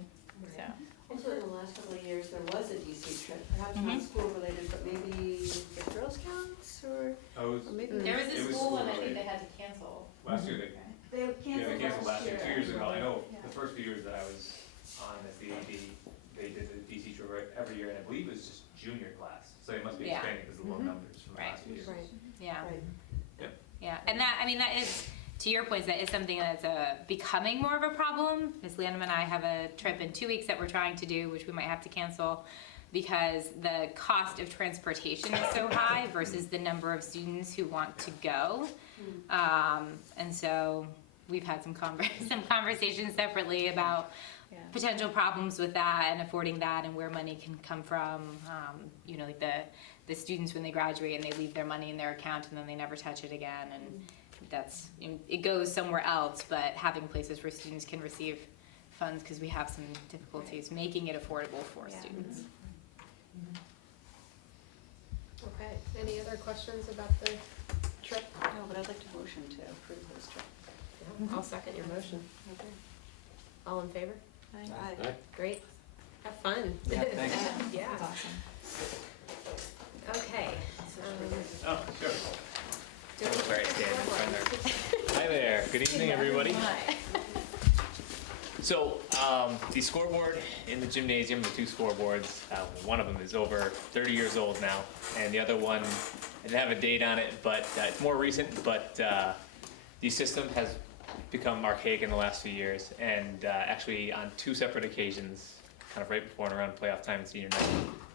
So. Also, in the last couple of years, there was a DC trip, perhaps not school related, but maybe the Girl Scouts or maybe. There was It a was school one I school-related. think they had to cancel. Last year, They they canceled last year, 2 years ago. I know Yeah. the first few years that I was on as the AD, they did the DC trip every year, and I believe it was just junior class. So they must be Yeah. expanding because of the low numbers from the Right. last few years. Right, Yeah. right. Yeah, and that is, to your point, that is something that's becoming more of a problem. Ms. Landman and I have a trip in 2 weeks that we're trying to do, which we might have to cancel because the cost of transportation is so high versus the number of students who want to go. And so we've had some conversations separately about potential problems with that and affording that and where money can come from. You know, like the students when they graduate and they leave their money in their account and then they never touch it again, and it goes somewhere else, but having places where students can receive funds, because we have some difficulties making it affordable for students. Okay, any other questions about the trip? No, but I'd like to motion to approve this trip. Yeah, I'll second your motion. Okay. All in favor? Aye. Great. Have fun. Yeah, thanks. Yeah. Okay. Oh, sure. Sorry, Hi there, good evening, everybody. So the scoreboard in the gymnasium, the two scoreboards, one of them is over 30 years old now, and the other one, I didn't have a date on it, but it's more recent, but the system has become archaic in the last few years, and actually on two separate occasions, kind of right before and around playoff time and senior night,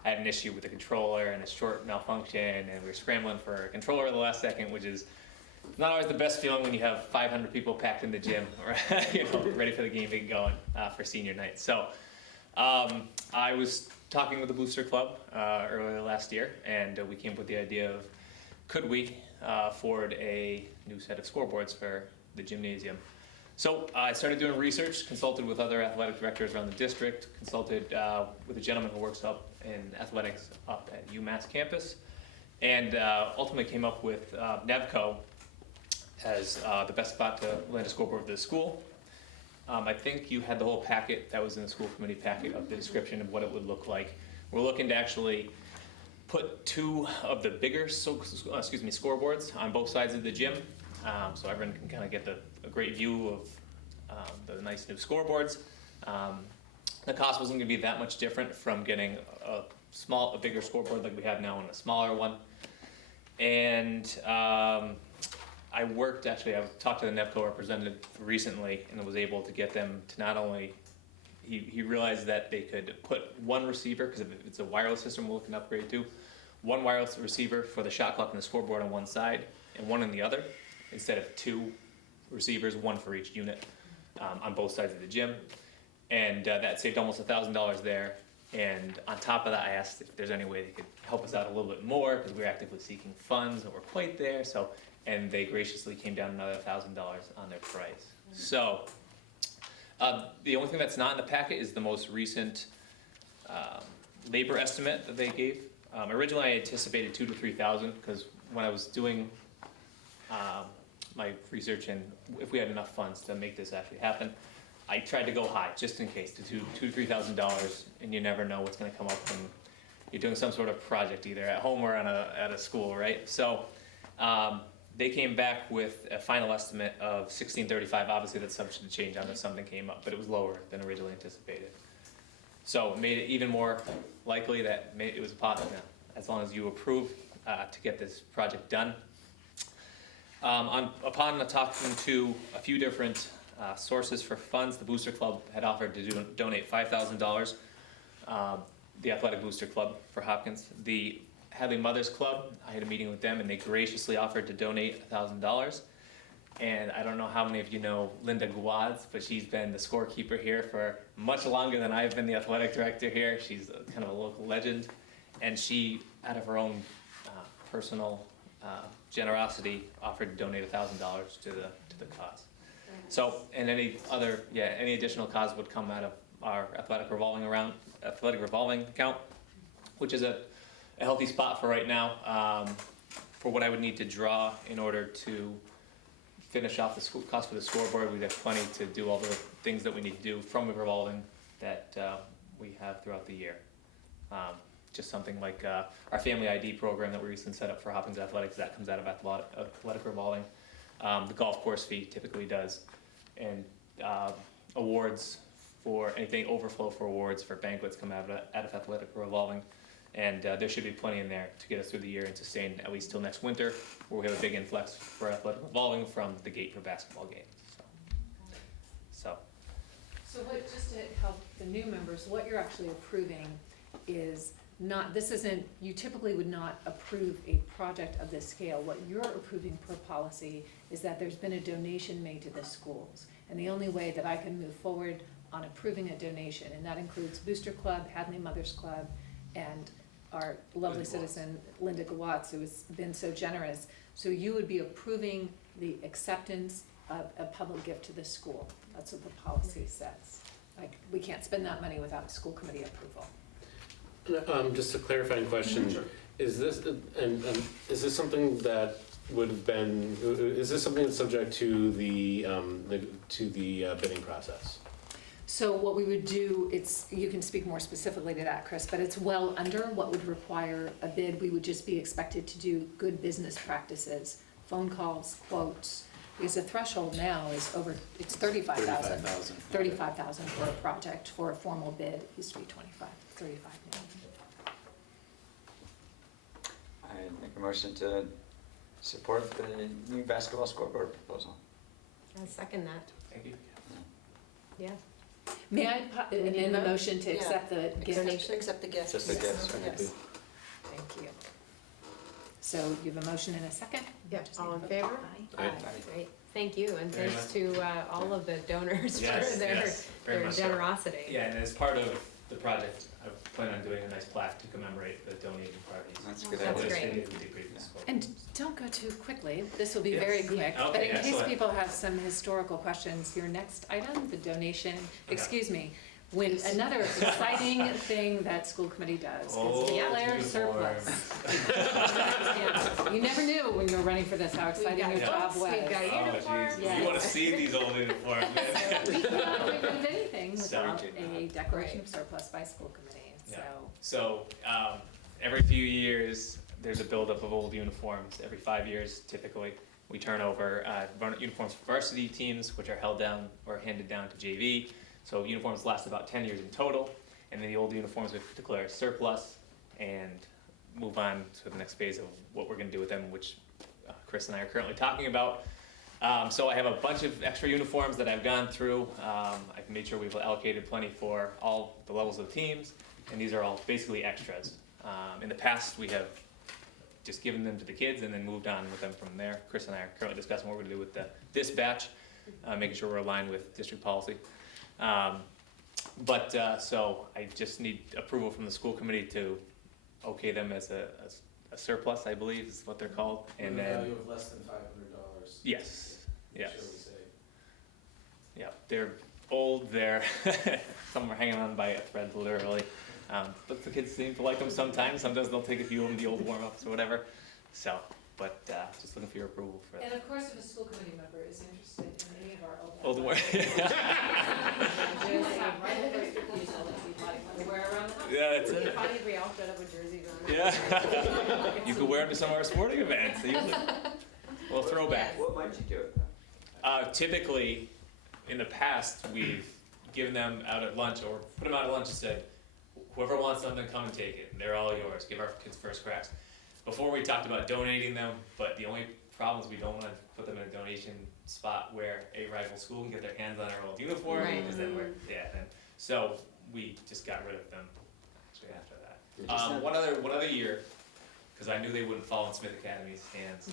I had an issue with the controller and a short malfunction, and we were scrambling for a controller at the last second, which is not always the best feeling when you have 500 people packed in the gym, ready for the game to get going for senior night. So I was talking with the Booster Club earlier last year, and we came up with the idea of, could we afford a new set of scoreboards for the gymnasium? So I started doing research, consulted with other athletic directors around the district, consulted with a gentleman who works up in athletics up at UMass campus, and ultimately came up with Nevco as the best spot to land a scoreboard for the school. I think you had the whole packet that was in the school committee packet of the description of what it would look like. We're looking to actually put two of the bigger scoreboards on both sides of the gym, so everyone can kind of get a great view of the nice new scoreboards. The cost wasn't going to be that much different from getting a bigger scoreboard like we have now and a smaller one. And I talked to the Nevco representative recently and was able to get them to not only, he realized that they could put one receiver, because if it's a wireless system we're looking to upgrade to, one wireless receiver for the shot clock and the scoreboard on one side and one on the other, instead of two receivers, one for each unit on both sides of the gym. And that saved almost $1,000 there. And on top of that, I asked if there's any way they could help us out a little bit more, because we're actively seeking funds and we're quite there. And they graciously came down another $1,000 on their price. So the only thing that's not in the packet is the most recent labor estimate that they gave. Originally, I anticipated $2,000 to $3,000, because when I was doing my research and if we had enough funds to make this actually happen, I tried to go high just in case, to $2,000 to $3,000, and you never know what's going to come up when you're doing some sort of project either at home or at a school, right? So they came back with a final estimate of $1,635. Obviously, that's subject to change unless something came up, but it was lower than originally anticipated. So it made it even more likely that it was possible, as long as you approve to get this project done. Upon talking to a few different sources for funds, the Booster Club had offered to donate $5,000. The Athletic Booster Club for Hopkins. The Hadley Mothers Club, I had a meeting with them and they graciously offered to donate $1,000. And I don't know how many of you know Linda Guads, but she's been the scorekeeper here for much longer than I've been the athletic director here. She's kind of a local legend. And she, out of her own personal generosity, offered to donate $1,000 to the cause. So, and any additional cause would come out of our athletic revolving account, which is a healthy spot for right now, for what I would need to draw in order to finish off the school cost for the scoreboard. We'd have plenty to do all the things that we need to do from the revolving that we have throughout the year. Just something like our family ID program that we recently set up for Hopkins Athletics, that comes out of athletic revolving. The golf course fee typically does. And awards for anything, overflow for awards for banquets come out of athletic revolving. And there should be plenty in there to get us through the year and sustain at least till next winter, where we have a big influx for athletic revolving from the gate for basketball games. So what, just to help the new members, what you're actually approving is not, this isn't, you typically would not approve a project of this scale. What you're approving per policy is that there's been a donation made to the schools. And the only way that I can move forward on approving a donation, and that includes Booster Club, Hadley Mothers Club, and our lovely citizen, Linda Gawatz, who has been so generous. So you would be approving the acceptance of a public gift to the school. That's what the policy says. Like, we can't spend that money without school committee approval. Just a clarifying question. Sure. Is this something that would have been, is this something that's subject to the bidding process? So what we would do, you can speak more specifically to that, Chris, but it's well under what would require a bid. We would just be expected to do good business practices, phone calls, quotes, Because the threshold now is over, it's 35,000. 35,000. 35,000 for a project, for a formal bid, it used to be 35 now. I make a motion to support the new basketball scoreboard proposal. I'll second that, Thank you. yeah. May I amend the motion to Yeah. accept the gift? Donation. Accept the gift. Just the Yes. gifts. Yes. Thank you. So you have a motion and a second? Yep, Just all need in to favor? vote. Aye. Great, thank you, and Very thanks to all of the donors Yes, for their, yes, very their much so. generosity. Yeah, and as part of the project, I plan on doing a nice plaque to commemorate the donating parties. That's a good That's idea. great. They did great in the school. And don't go too quickly, this will be Yes. very quick, but Okay, in case excellent. people have some historical questions, your next item, the donation, excuse me, when another exciting thing that school committee does is declare surplus. You never knew when you were running for this how exciting your job was. We've got Oh, uniforms. jeez, you wanna see these old uniforms, man. We cannot get rid of anything Sorry, without Jane. a declaration of surplus by school committee, so. Yeah. So, every few years, there's a buildup of old uniforms. Every 5 years, typically, we turn over uniforms for varsity teams, which are held down or handed down to JV. So uniforms last about 10 years in total, and then the old uniforms we declare surplus and move on to the next phase of what we're gonna do with them, which Chris and I are currently talking about. So I have a bunch of extra uniforms that I've gone through. I've made sure we've allocated plenty for all the levels of teams, and these are all basically extras. In the past, we have just given them to the kids and then moved on with them from there. Chris and I are currently discussing what we're gonna do with this batch, making sure we're aligned with district policy. So I just need approval from the school committee to okay them as a surplus, I believe is what they're called, and then. Value of less than $500. Yes, yes. Shall we say. Yeah, they're old, some are hanging on by a thread literally. But the kids seem to like them sometimes they'll take a few of them, the old warm-ups or whatever. So, but just looking for your approval for that. And of course, if a school committee member is interested in any of our Old war. Yeah, that's It'd be it. funny if we all showed up with jerseys on. Yeah. You could wear them to some of our sporting events. Well, throwback. What might you do with that? Typically, in the past, we've given them out at lunch or put them out at lunch and said, whoever wants something, come and take it. They're all yours. Give our kids first cracks. Before we talked about donating them, but the only problem is we don't want to put them in a donation spot where a rival school can get their hands on our old uniform, Right. because then so we just got rid of them actually after that. Did you send- One other year, because I knew they wouldn't fall in Smith Academy's hands,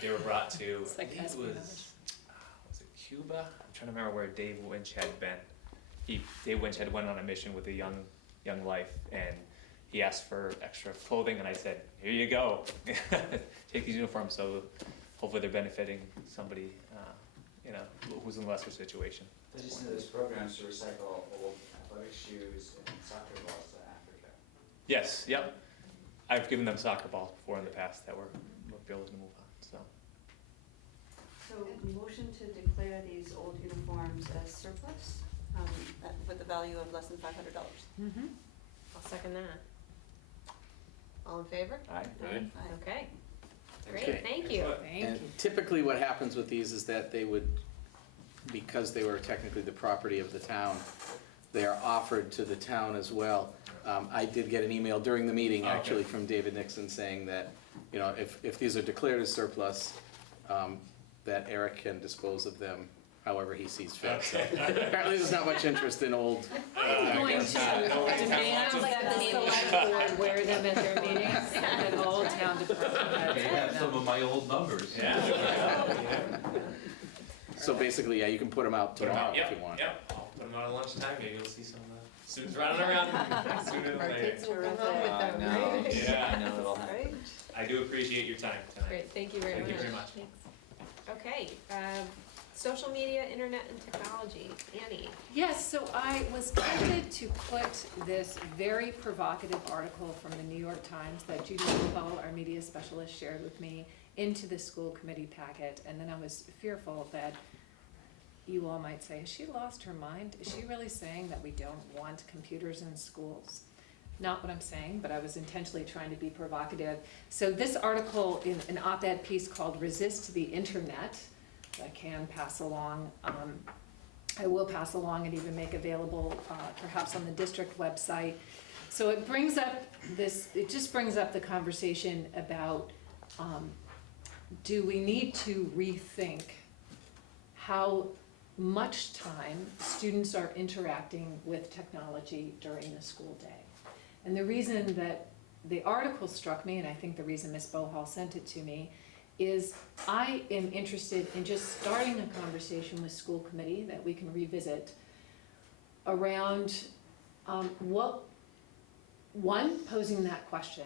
they were brought to, It's like I think it espionage. was it Cuba? I'm trying to remember where Dave Winch had been. Dave Winch had went on a mission with a young life, and he asked for extra clothing, and I said, here you go, take these uniforms, so hopefully they're benefiting somebody, who's in a lesser situation. Did you send those programs to recycle old athletic shoes and soccer balls to Africa? Yes, yep. I've given them soccer balls before in the past that we're able to move on, so. So motion to declare these old uniforms as surplus, with a value of less than $500. Mm-hmm. I'll second that. All in favor? Aye. Okay, Okay. great, thank you. Thank you. And typically what happens with these is that they would, because they were technically the property of the town, they are offered to the town as well. I did get an email during the meeting, Okay. actually, from David Nixon saying that, if these are declared as surplus, that Eric can dispose of them however he sees fit. So apparently there's not much interest in old. I'm going to demand that the select board wear them at their meetings, and all town department heads They wear have some them. of my old numbers. Yeah. So basically, yeah, you can put them out tomorrow if you want. Yep, I'll put them out at lunchtime, maybe you'll see some students running around sooner than Our later. kids will come home with them, No, right? Yeah. I know it'll happen. Right? I do appreciate your time tonight. Great, thank you very much. Thank you very much. Okay, social media, internet, and technology, Annie. Yes, so I was tempted to put this very provocative article from the New York Times that Judy Lupel, our media specialist, shared with me into the school committee packet, and then I was fearful that you all might say, has she lost her mind? Is she really saying that we don't want computers in schools? Not what I'm saying, but I was intentionally trying to be provocative. So this article in an op-ed piece called Resist the Internet I can pass along. I will pass along and even make available perhaps on the district website. So it brings up it just brings up the conversation about do we need to rethink how much time students are interacting with technology during the school day. And the reason that the article struck me, and I think the reason Ms. Bohal sent it to me, is I am interested in just starting a conversation with school committee that we can revisit around posing that question.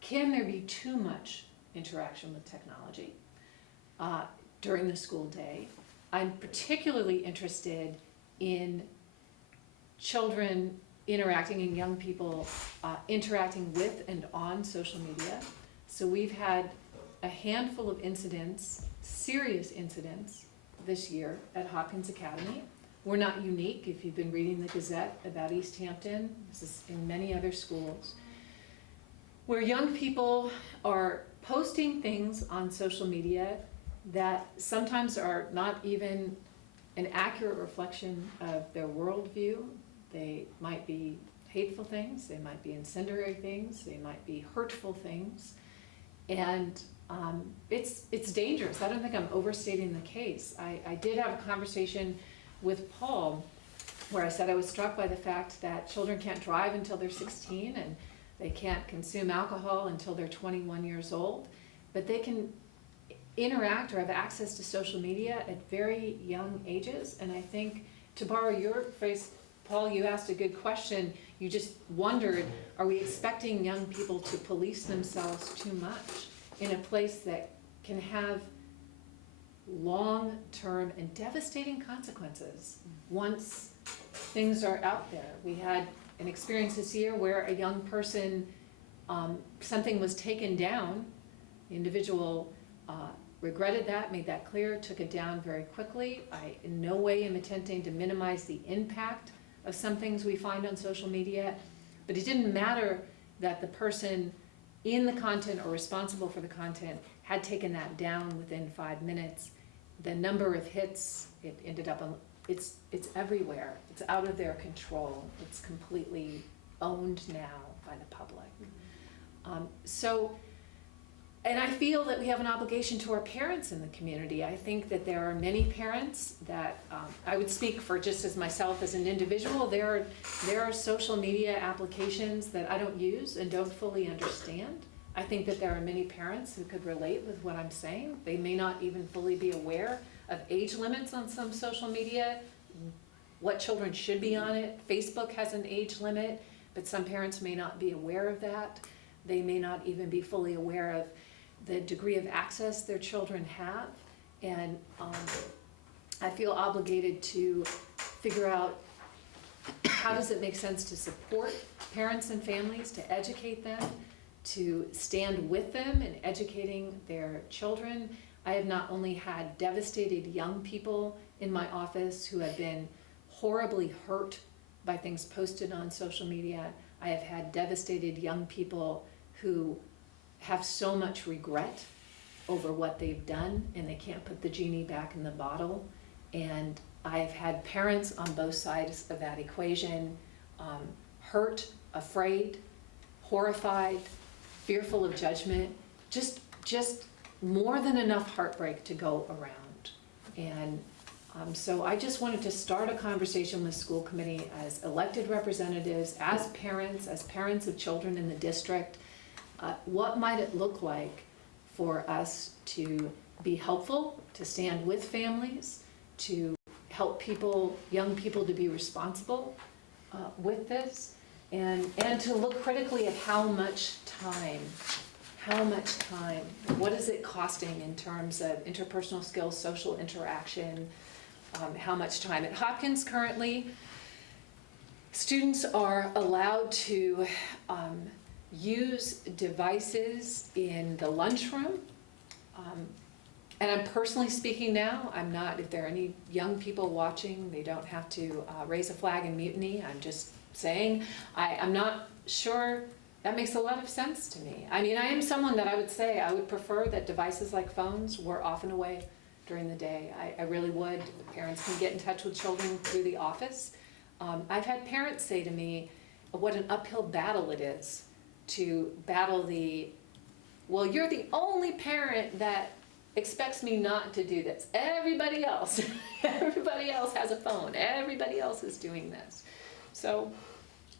Can there be too much interaction with technology during the school day? I'm particularly interested in children interacting and young people interacting with and on social media. So we've had a handful of incidents, serious incidents this year at Hopkins Academy. We're not unique. If you've been reading the Gazette about East Hampton, this is in many other schools, where young people are posting things on social media that sometimes are not even an accurate reflection of their worldview. They might be hateful things, they might be incendiary things, they might be hurtful things. And it's dangerous. I don't think I'm overstating the case. I did have a conversation with Paul where I said I was struck by the fact that children can't drive until they're 16 and they can't consume alcohol until they're 21 years old, but they can interact or have access to social media at very young ages. And I think, to borrow your phrase, Paul, you asked a good question. You just wondered, are we expecting young people to police themselves too much in a place that can have long-term and devastating consequences once things are out there? We had an experience this year where a young person, something was taken down. The individual regretted that, made that clear, took it down very quickly. I in no way am attempting to minimize the impact of some things we find on social media, but it didn't matter that the person in the content or responsible for the content had taken that down within 5 minutes. The number of hits, it ended up on, it's everywhere. It's out of their control. It's completely owned now by the public. And I feel that we have an obligation to our parents in the community. I think that there are many parents that, I would speak for just as myself as an individual, there are social media applications that I don't use and don't fully understand. I think that there are many parents who could relate with what I'm saying. They may not even fully be aware of age limits on some social media, what children should be on it. Facebook has an age limit, but some parents may not be aware of that. They may not even be fully aware of the degree of access their children have. And I feel obligated to figure out how does it make sense to support parents and families, to educate them, to stand with them in educating their children. I have not only had devastated young people in my office who have been horribly hurt by things posted on social media. I have had devastated young people who have so much regret over what they've done and they can't put the genie back in the bottle. And I have had parents on both sides of that equation, hurt, afraid, horrified, fearful of judgment, just more than enough heartbreak to go around. And so I just wanted to start a conversation with school committee as elected representatives, as parents of children in the district. What might it look like for us to be helpful, to stand with families, to help young people to be responsible with this, and to look critically at how much time, what is it costing in terms of interpersonal skills, social interaction, how much time. At Hopkins currently, students are allowed to use devices in the lunchroom. And I'm personally speaking now, I'm not, if there are any young people watching, they don't have to raise a flag and mutiny. I'm just saying, I'm not sure That makes a lot of sense to me. I mean, I am someone that I would say I would prefer that devices like phones were off and away during the day. I really would. Parents can get in touch with children through the office. I've had parents say to me what an uphill battle it is to battle well, you're the only parent that expects me not to do this. Everybody else has a phone. Everybody else is doing this. So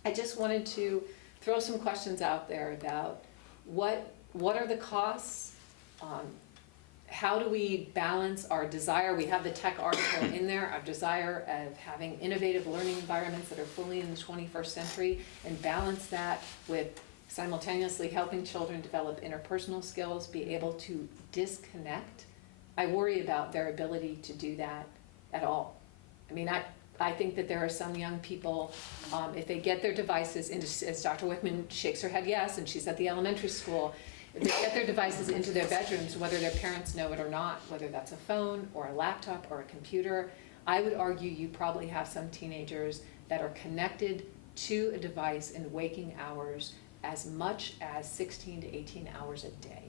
I just wanted to throw some questions out there about what are the costs? How do we balance our desire? We have the tech article in there, our desire of having innovative learning environments that are fully in the 21st century, and balance that with simultaneously helping children develop interpersonal skills, be able to disconnect. I worry about their ability to do that at all. I mean, I think that there are some young people, if they get their devices into, as Dr. Wickman shakes her head yes, and she's at the elementary school, if they get their devices into their bedrooms, whether their parents know it or not, whether that's a phone or a laptop or a computer, I would argue you probably have some teenagers that are connected to a device in waking hours as much as 16 to 18 hours a day.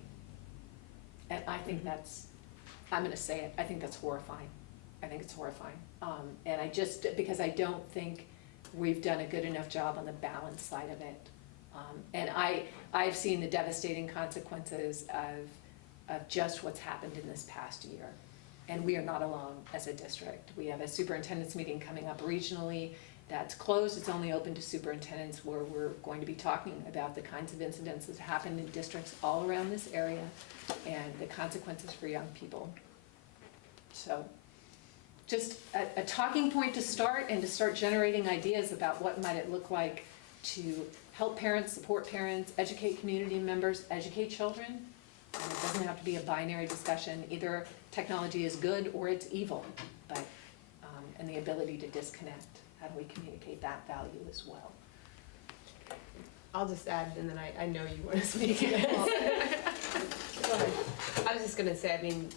And I think that's, I'm gonna say it, I think that's horrifying. I think it's horrifying. And I just, because I don't think we've done a good enough job on the balance side of it. And I've seen the devastating consequences of just what's happened in this past year. And we are not alone as a district. We have a superintendent's meeting coming up regionally that's closed. It's only open to superintendents, where we're going to be talking about the kinds of incidents that happen in districts all around this area and the consequences for young people. So just a talking point to start, and to start generating ideas about what might it look like to help parents, support parents, educate community members, educate children. And it doesn't have to be a binary discussion. Either technology is good or it's evil, but and the ability to disconnect. How do we communicate that value as well? I'll just add, and then I know you want to speak. Go ahead. I was just going to say, I mean,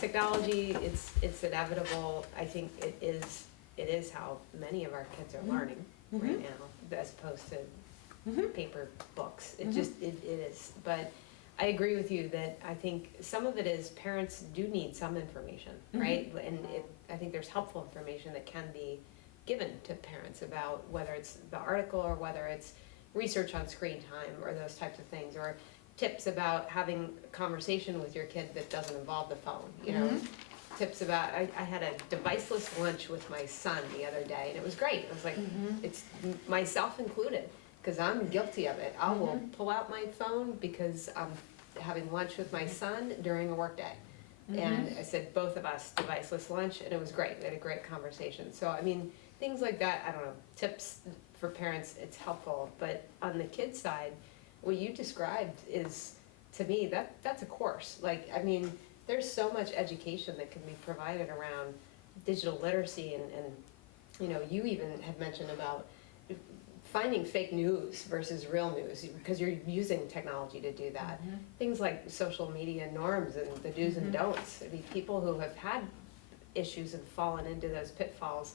technology, it's inevitable. I think it is how many of our kids are learning right now, as opposed to paper books. It is. But I agree with you that I think some of it is parents do need some information, right? And I think there's helpful information that can be given to parents about whether it's the article or whether it's research on screen time or those types of things, or tips about having a conversation with your kid that doesn't involve the phone, you know. Tips about, I had a deviceless lunch with my son the other day, and it was great. I was like, it's myself included, because I'm guilty of it. I will pull out my phone because I'm having lunch with my son during a work day. And I said, both of us, deviceless lunch, and it was great. We had a great conversation. So, I mean, things like that, I don't know, tips for parents, it's helpful. But on the kids' side, what you described is, to me, that's a course. Like, I mean, there's so much education that can be provided around digital literacy, and you know, you even had mentioned about finding fake news versus real news, because you're using technology to do that. Things like social media norms and the do's and don'ts. I mean, people who have had issues and fallen into those pitfalls,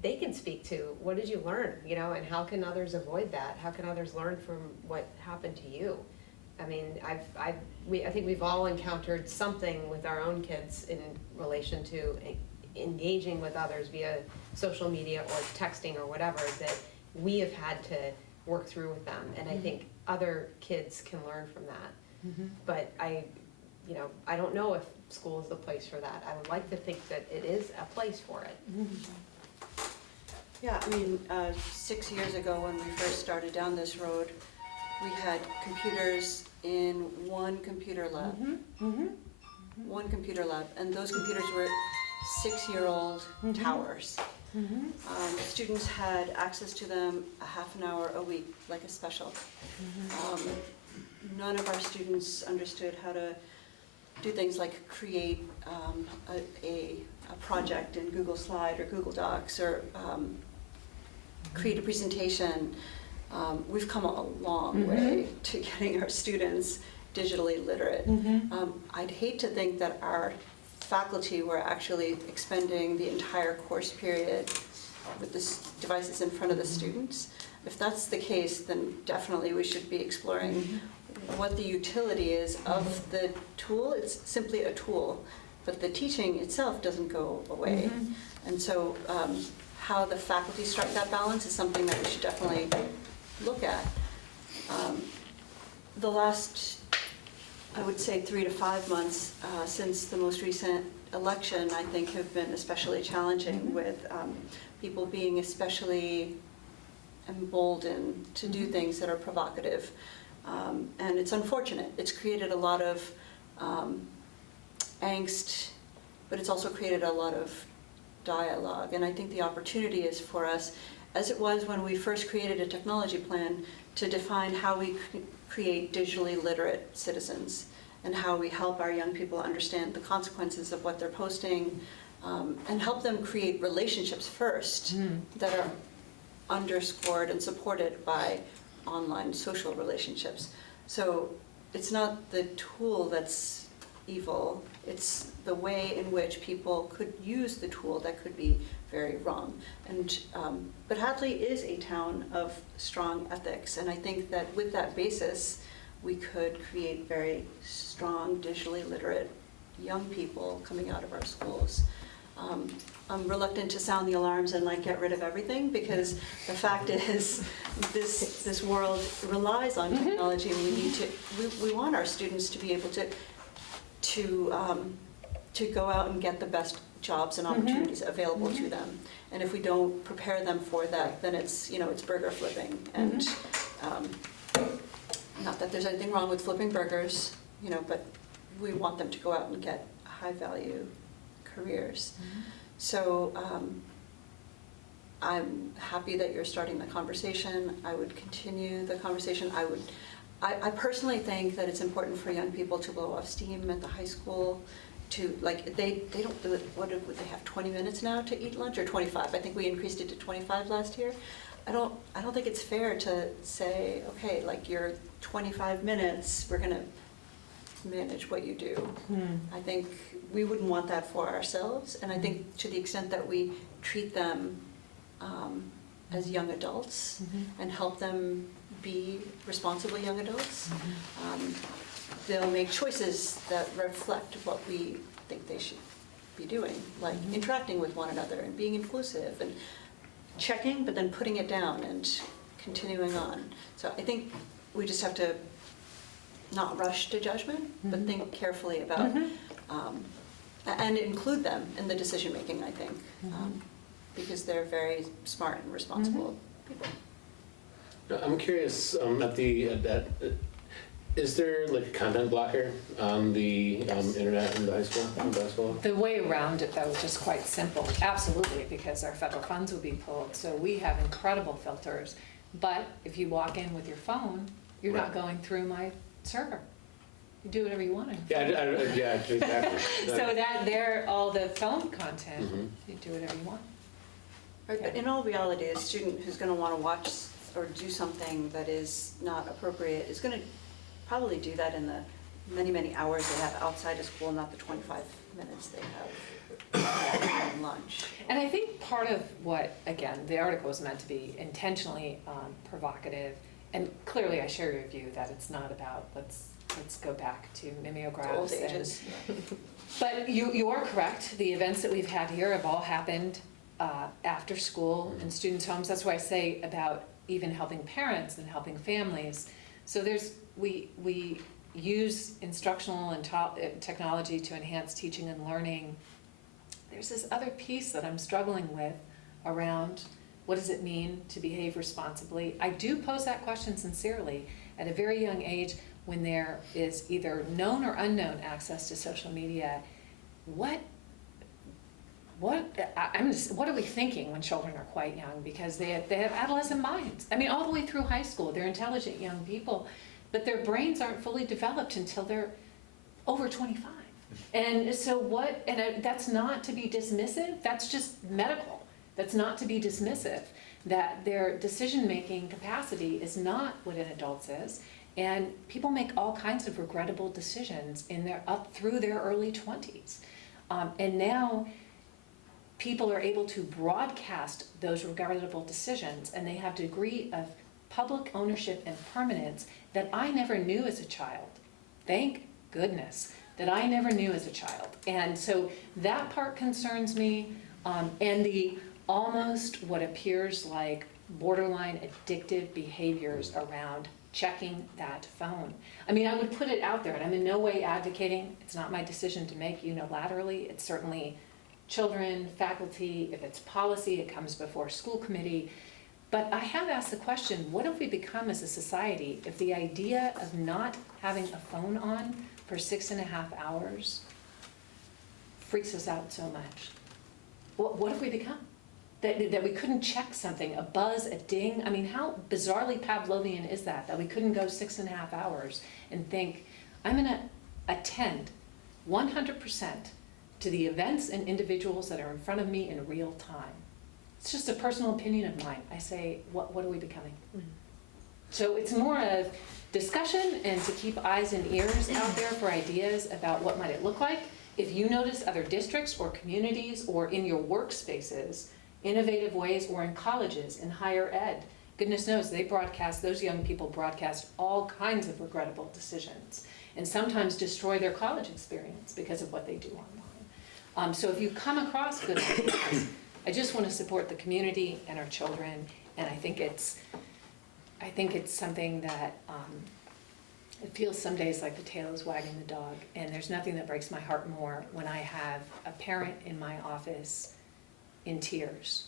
they can speak to, what did you learn, you know, and how can others avoid that? How can others learn from what happened to you? I mean, I think we've all encountered something with our own kids in relation to engaging with others via social media or texting or whatever, that we have had to work through with them. And I think other kids can learn from that. But I don't know if school is the place for that. I would like to think that it is a place for it. Yeah, I mean, 6 years ago when we first started down this road, we had computers in one computer lab. One computer lab, and those computers were 6-year-old towers. Students had access to them a half an hour a week, like a special. None of our students understood how to do things like create a project in Google Slide or Google Docs, or create a presentation. We've come a long way to getting our students digitally literate. I'd hate to think that our faculty were actually expending the entire course period with the devices in front of the students. if that's the case, then definitely we should be exploring what the utility is of the tool. It's simply a tool, but the teaching itself doesn't go away. And so how the faculty strike that balance is something that we should definitely look at. The last, I would say, 3 to 5 months since the most recent election, I think, have been especially challenging with people being especially emboldened to do things that are provocative. And it's unfortunate. It's created a lot of angst, but it's also created a lot of dialogue. And I think the opportunity is for us, as it was when we first created a technology plan, to define how we create digitally literate citizens and how we help our young people understand the consequences of what they're posting, and help them create relationships first that are underscored and supported by online social relationships. So it's not the tool that's evil, it's the way in which people could use the tool that could be very wrong. And but Hadley is a town of strong ethics, and I think that with that basis, we could create very strong, digitally literate young people coming out of our schools. I'm reluctant to sound the alarms and like get rid of everything, because the fact is this world relies on technology, and we need to, we want our students to be able to go out and get the best jobs and opportunities available to them. And if we don't prepare them for that, then it's, you know, it's burger flipping. And not that there's anything wrong with flipping burgers, you know, but we want them to go out and get high value careers. So I'm happy that you're starting the conversation. I would continue the conversation. I personally think that it's important for young people to blow off steam at the high school. To, like, they don't do it, would they have 20 minutes now to eat lunch, or 25? I think we increased it to 25 last year. I don't think it's fair to say, okay, like, you're 25 minutes, we're gonna manage what you do. I think we wouldn't want that for ourselves, and I think to the extent that we treat them as young adults and help them be responsible young adults, they'll make choices that reflect what we think they should be doing, like interacting with one another and being inclusive and checking, but then putting it down and continuing on. So I think we just have to not rush to judgment, but think carefully about, and include them in the decision making, I think, because they're very smart and responsible people. I'm curious, is there like a content blocker on the internet in the high school? The way around it, though, is just quite simple. Absolutely, because our federal funds will be pulled, so we have incredible filters. But if you walk in with your phone, you're not going through my server. You do whatever you want. Yeah, exactly. So that there, all the phone content, you do whatever you want. Right, but in all reality, a student who's going to want to watch or do something that is not appropriate is going to probably do that in the many, many hours they have outside of school, not the 25 minutes they have during lunch. And I think part of what, again, the article was meant to be intentionally provocative, and clearly I share your view that it's not about let's go back to mimeographs. Old ages. But you are correct. The events that we've had here have all happened after school in students' homes. That's why I say about even helping parents and helping families. So we use instructional and technology to enhance teaching and learning. There's this other piece that I'm struggling with around what does it mean to behave responsibly. I do pose that question sincerely at a very young age when there is either known or unknown access to social media. What are we thinking when children are quite young? Because they have adolescent minds. I mean, all the way through high school, they're intelligent young people, but their brains aren't fully developed until they're over 25. And so that's not to be dismissive, that's just medical. That's not to be dismissive, that their decision-making capacity is not what an adult's is. And people make all kinds of regrettable decisions up through their early 20s. And now, people are able to broadcast those regrettable decisions, and they have a degree of public ownership and permanence that I never knew as a child. Thank goodness that I never knew as a child. And so that part concerns me, and the almost what appears like borderline addictive behaviors around checking that phone. I mean, I would put it out there, and I'm in no way advocating, it's not my decision to make unilaterally, it's certainly children, faculty, if it's policy, it comes before school committee. But I have asked the question, what have we become as a society if the idea of not having a phone on for 6.5 hours freaks us out so much? What have we become? That we couldn't check something, a buzz, a ding? I mean, how bizarrely Pavlovian is that we couldn't go 6.5 hours and think, I'm gonna attend 100% to the events and individuals that are in front of me in real time. It's just a personal opinion of mine. I say, what are we becoming? So it's more of discussion and to keep eyes and ears out there for ideas about what might it look like. If you notice other districts or communities or in your workspaces, innovative ways, or in colleges, in higher ed, goodness knows those young people broadcast all kinds of regrettable decisions and sometimes destroy their college experience because of what they do online. So if you come across good ideas, I just want to support the community and our children, and I think it's something that it feels some days like the tail is wagging the dog, and there's nothing that breaks my heart more when I have a parent in my office in tears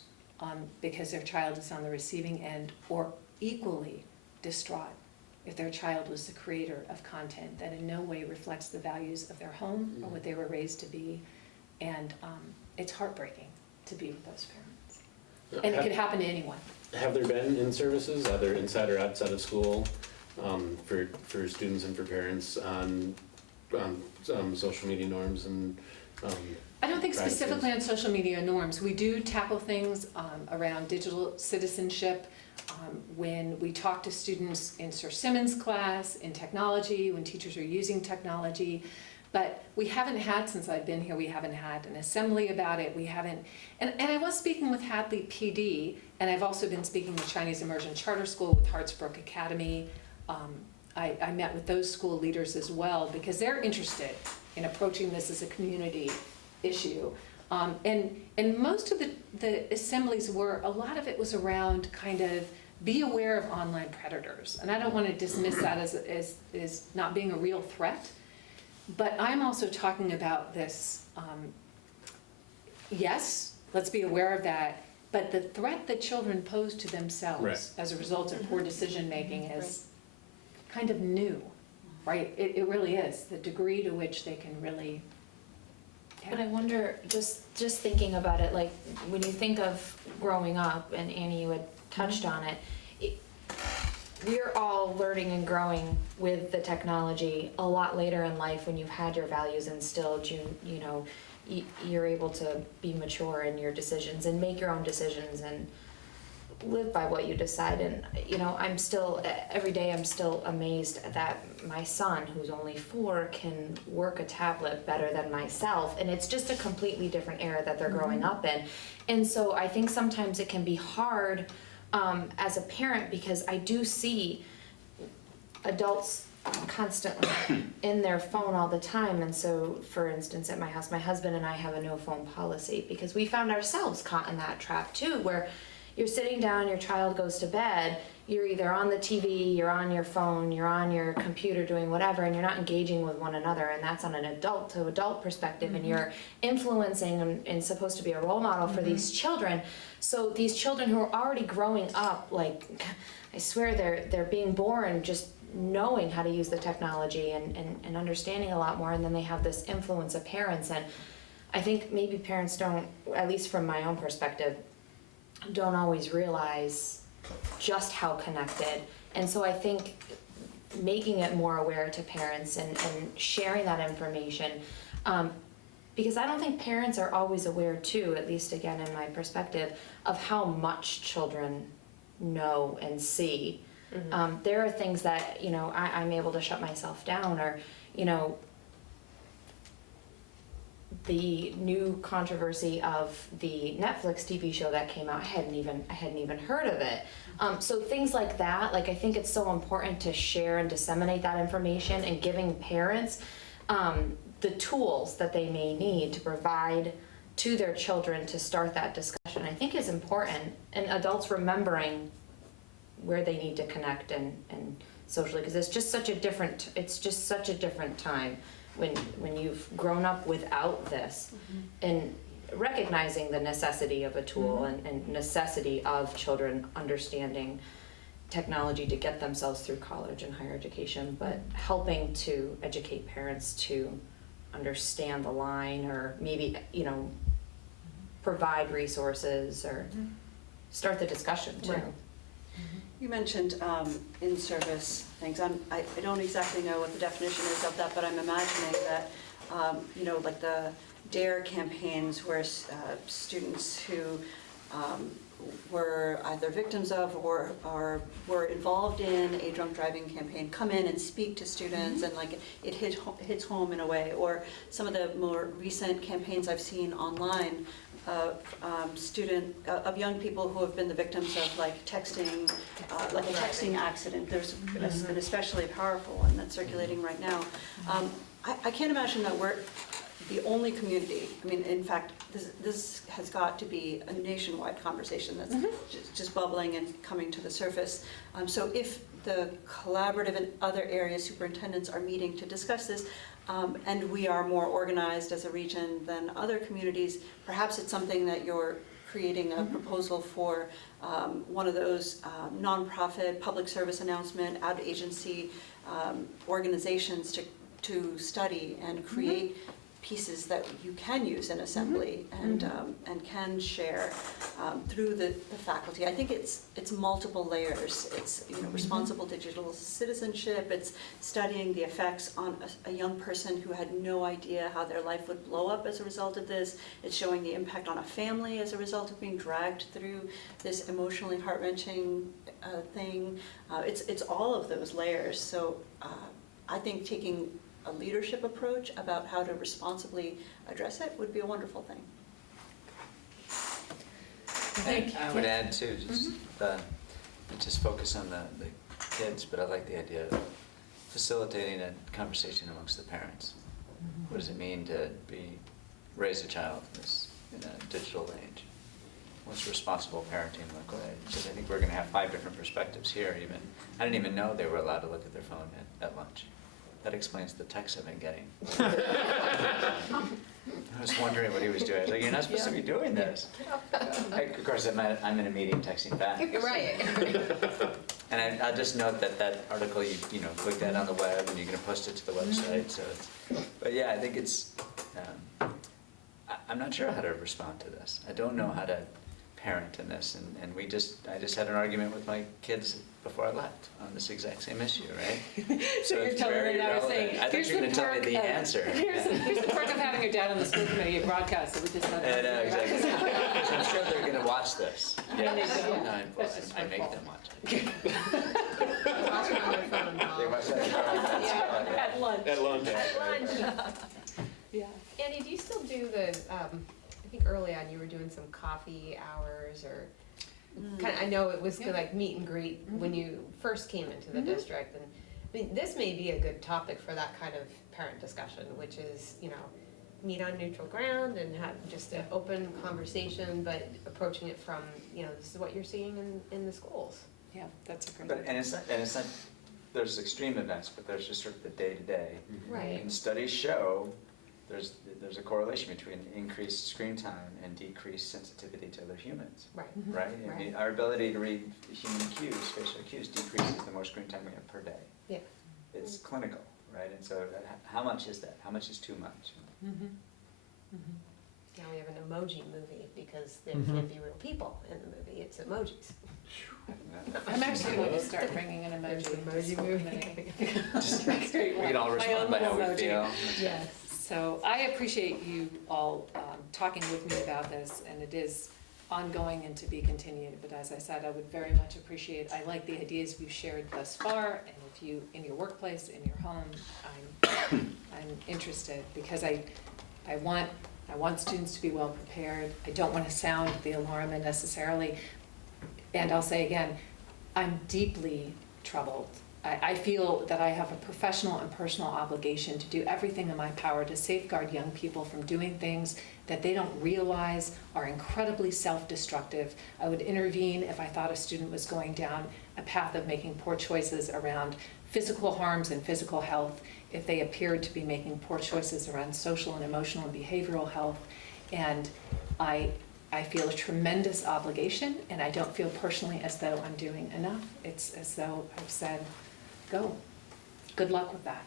because their child is on the receiving end, or equally distraught if their child was the creator of content that in no way reflects the values of their home or what they were raised to be. And it's heartbreaking to be with those parents. And it could happen to anyone. Have there been in-services, either inside or outside of school, for students and for parents on social media norms and I don't think practices? specifically on social media norms. We do tackle things around digital citizenship when we talk to students in Sir Simmons' class, in technology, when teachers are using technology. But we haven't had, since I've been here, we haven't had an assembly about it. We haven't, and I was speaking with Hadley PD, and I've also been speaking with Chinese Immersion Charter School, with Hartsbrook Academy. I met with those school leaders as well, because they're interested in approaching this as a community issue. And most of the assemblies a lot of it was around kind of be aware of online predators. And I don't want to dismiss that as not being a real threat. But I'm also talking about this, yes, let's be aware of that, but the threat that children pose to themselves as a result of poor decision-making is kind of new, right? It really is, the degree to which they can really... Yeah. But I wonder, just thinking about it, like when you think of growing up, and Annie, you had touched on it, we're all learning and growing with the technology a lot later in life when you've had your values instilled. You're able to be mature in your decisions and make your own decisions and live by what you decide. And I'm still, every day I'm still amazed that my son, who's only 4, can work a tablet better than myself, and it's just a completely different era that they're growing up in. And so I think sometimes it can be hard as a parent, because I do see adults constantly in their phone all the time. And so, for instance, at my house, my husband and I have a no phone policy because we found ourselves caught in that trap too, where you're sitting down, your child goes to bed, you're either on the TV, you're on your phone, you're on your computer doing whatever, and you're not engaging with one another. And that's on an adult to adult perspective, and you're influencing and supposed to be a role model for these children. So these children who are already growing up, like, I swear they're being born just knowing how to use the technology and understanding a lot more, and then they have this influence of parents. And I think maybe parents don't, at least from my own perspective, don't always realize just how connected. And so I think making it more aware to parents and sharing that information, because I don't think parents are always aware too, at least again in my perspective, of how much children know and see. There are things that, I'm able to shut myself down, or, the new controversy of the Netflix TV show that came out. I hadn't even heard of it. So things like that, like I think it's so important to share and disseminate that information, and giving parents the tools that they may need to provide to their children to start that discussion, I think is important. And adults remembering where they need to connect and socially, because it's just such a different time when you've grown up without this, and recognizing the necessity of a tool and necessity of children understanding technology to get themselves through college and higher education, but helping to educate parents to understand the line, or maybe, provide resources, or start the discussion too. Right. You mentioned in-service things. I don't exactly know what the definition is of that, but I'm imagining that, like the DARE campaigns where students who were either victims of or were involved in a drunk driving campaign come in and speak to students, and like it hits home in a way. Or some of the more recent campaigns I've seen online of young people who have been the victims of like texting, like a texting accident. There's been especially powerful one that's circulating right now. I can't imagine that we're the only community. I mean, in fact, this has got to be a nationwide conversation that's just bubbling and coming to the surface. So if the collaborative and other area superintendents are meeting to discuss this, and we are more organized as a region than other communities, perhaps it's something that you're creating a proposal for one of those nonprofit public service announcement ad agency organizations to study and create pieces that you can use in assembly and can share through the faculty. I think it's multiple layers. It's responsible digital citizenship. It's studying the effects on a young person who had no idea how their life would blow up as a result of this. It's showing the impact on a family as a result of being dragged through this emotionally heart-wrenching thing. It's all of those layers. So I think taking a leadership approach about how to responsibly address it would be a wonderful thing. I would add too, just focus on the kids, but I like the idea of facilitating a conversation amongst the parents. What does it mean to raise a child in a digital age? What's responsible parenting look like? Because I think we're going to have 5 different perspectives here. Even I didn't even know they were allowed to look at their phone at lunch. That explains the texts I've been getting. I was wondering what he was doing. I was like, you're not supposed to be doing this. Of course, I'm in a meeting texting back. Right. And I'll just note that article you looked at on the web, and you're going to post it to the website. So, but yeah, I think it's. I'm not sure how to respond to this. I don't know how to parent in this, and I just had an argument with my kids before I left on this exact same issue, right? So you're it's telling very me now, relevant. saying, I thought here's you were going the to tell me perk the of- answer. Here's the perk of having your dad on the school committee at broadcast, that we just had. I know, exactly. So I'm sure they're going to watch this. Yeah. Yes. Yeah. No, That's just I my make fault. them watch it. Watch it on their phone, Bob. They watch that. Yeah, at lunch. At lunch. Yeah. Andy, do you still do the, I think early on you were doing some coffee hours or, I know it was like meet and greet when you first came into the district. And I mean, this may be a good topic for that kind of parent discussion, which is, meet on neutral ground and have just an open conversation, but approaching it from, this is what you're seeing in the schools. Yeah, that's a great. But, and it's not, there's extreme events, but there's just sort of the day-to-day. Right. And studies show there's a correlation between increased screen time and decreased sensitivity to other humans, Right. right? I mean, our ability to read human cues, facial cues, decreases the more screen time we have per day. Yeah. It's clinical, right? And so how much is that? How much is too much? Now we have an emoji movie because there can't be real people in the movie, it's emojis. I'm actually going to start bringing an emoji. Emoji movie. We can all respond by how we feel. Yes. So I appreciate you all talking with me about this, and it is ongoing and to be continued. But as I said, I would very much appreciate, I like the ideas you've shared thus far, and if you, in your workplace, in your home, I'm interested, because I want I want students to be well prepared. I don't want to sound the alarm unnecessarily. And I'll say again, I'm deeply troubled. I feel that I have a professional and personal obligation to do everything in my power to safeguard young people from doing things that they don't realize are incredibly self-destructive. I would intervene if I thought a student was going down a path of making poor choices around physical harms and physical health, if they appeared to be making poor choices around social and emotional and behavioral health. And I feel a tremendous obligation, and I don't feel personally as though I'm doing enough. It's as though I've said, go, good luck with that.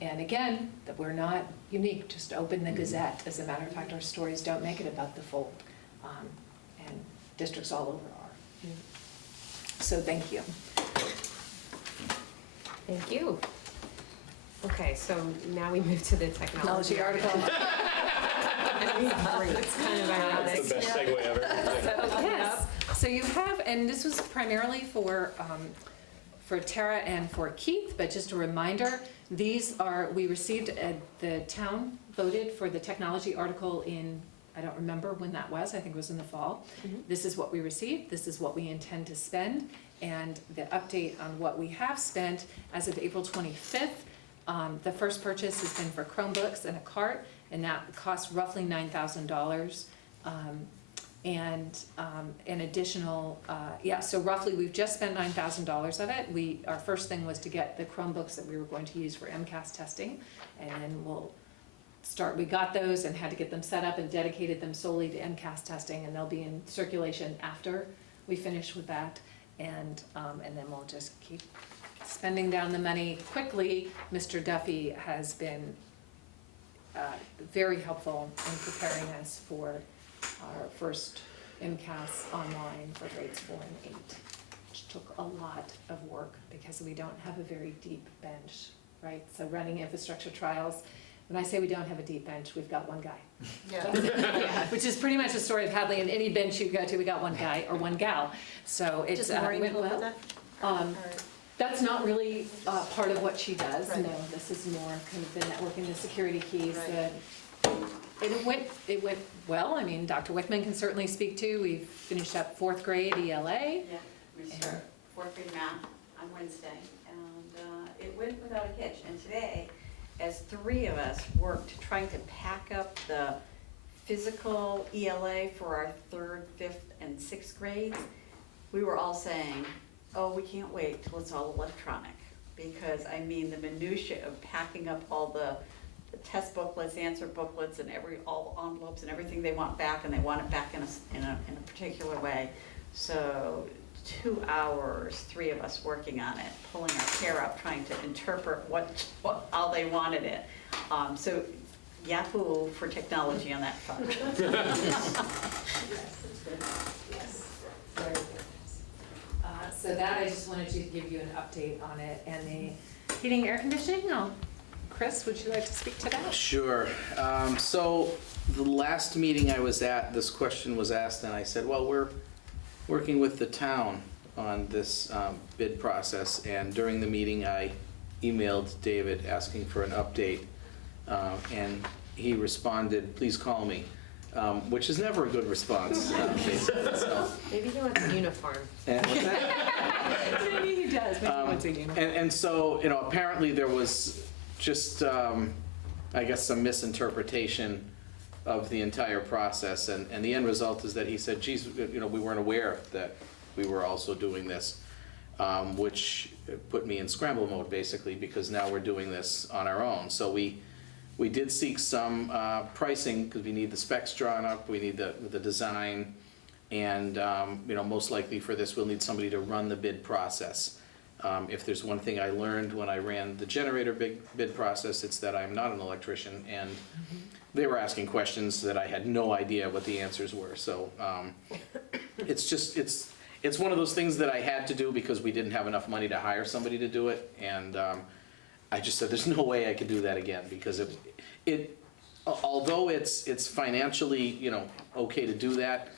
And again, that we're not unique, just open the Gazette. As a matter of fact, our stories don't make it above the fold, and districts all over are. So thank you. Thank you. Okay, so now we move to the technology article. It's kind of ironic. That's the best segue ever. So, yes. So you have, and this was primarily for Tara and for Keith, but just a reminder, these are, we received, the town voted for the technology article in, I don't remember when that was, I think it was in the fall. This is what we received, this is what we intend to spend, and the update on what we have spent as of April 25th. The first purchase has been for Chromebooks and a cart, and that costs roughly $9,000. And an additional, so roughly we've just spent $9,000 of it. Our first thing was to get the Chromebooks that we were going to use for MCAS testing, and then we got those and had to get them set up and dedicated them solely to MCAS testing, and they'll be in circulation after we finish with that, and then we'll just keep spending down the money quickly. Mr. Duffy has been very helpful in preparing us for our first MCAS online for grades 4 and 8, which took a lot of work because we don't have a very deep bench, right? So running infrastructure trials, when I say we don't have a deep bench, we've got one guy. Yeah. Which is pretty much the story of Hadley. In any bench you go to, we got one guy or one gal. So it's went well. That's not really part of what she does. Right. No, this is more kind of the networking, the security keys. Right. It went well. I mean, Dr. Wickman can certainly speak to. We've finished up 4th grade ELA. Yeah, we start 4th grade math on Wednesday, and it went without a hitch. And today, as 3 of us worked trying to pack up the physical ELA for our 3rd, 5th, and 6th grades, we were all saying, oh, we can't wait till it's all electronic. Because, I mean, the minutia of packing up all the test booklets, answer booklets, and all envelopes and everything they want back, and they want it back in a particular way. So 2 hours, 3 of us working on it, pulling our hair up, trying to interpret how they wanted it. So Yahoo for technology on that front. Yes. Very good. So that, I just wanted to give you an update on it. And the heating, air conditioning, Chris, would you like to speak to that? Sure. So the last meeting I was at, this question was asked, and I said, well, we're working with the town on this bid process. And during the meeting, I emailed David asking for an update, and he responded, please call me, which is never a good response, basically. So. Maybe he wants a uniform. And what's that? Maybe he does. Maybe he wants a uniform. And so, apparently there was just, I guess, some misinterpretation of the entire process. And the end result is that he said, geez, we weren't aware that we were also doing this, which put me in scramble mode, basically, because now we're doing this on our own. So we did seek some pricing, because we need the specs drawn up, we need the design, and most likely for this we'll need somebody to run the bid process. If there's one thing I learned when I ran the generator bid process, it's that I'm not an electrician, and they were asking questions that I had no idea what the answers were. So it's one of those things that I had to do because we didn't have enough money to hire somebody to do it, and I just said there's no way I could do that again, because although it's financially okay to do that,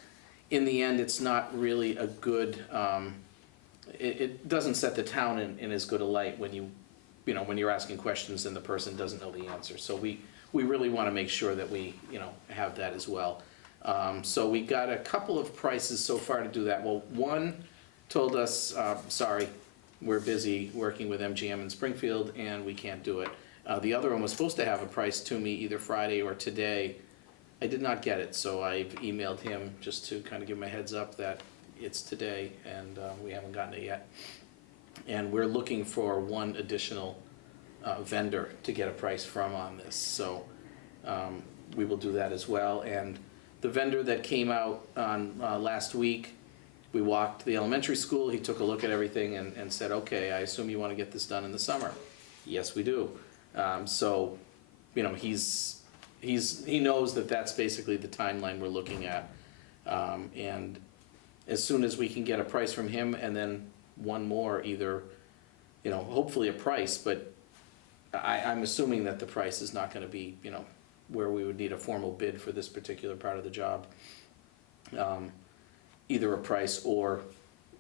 in the end it's not really a good. It doesn't set the town in as good a light when when you're asking questions and the person doesn't know the answer. So we we really want to make sure that we, have that as well. So we got a couple of prices so far to do that. Well, one told us, sorry, we're busy working with MGM in Springfield and we can't do it. The other one was supposed to have a price to me either Friday or today. I did not get it, so I've emailed him just to kind of give him a heads up that it's today and we haven't gotten it yet. And we're looking for one additional vendor to get a price from on this, so we will do that as well. And the vendor that came out on last week, we walked the elementary school, he took a look at everything and said, okay, I assume you want to get this done in the summer. Yes, we do. So, he knows that that's basically the timeline we're looking at. And as soon as we can get a price from him and then one more, either, hopefully a price, but I'm assuming that the price is not gonna be, where we would need a formal bid for this particular part of the job. Either a price or,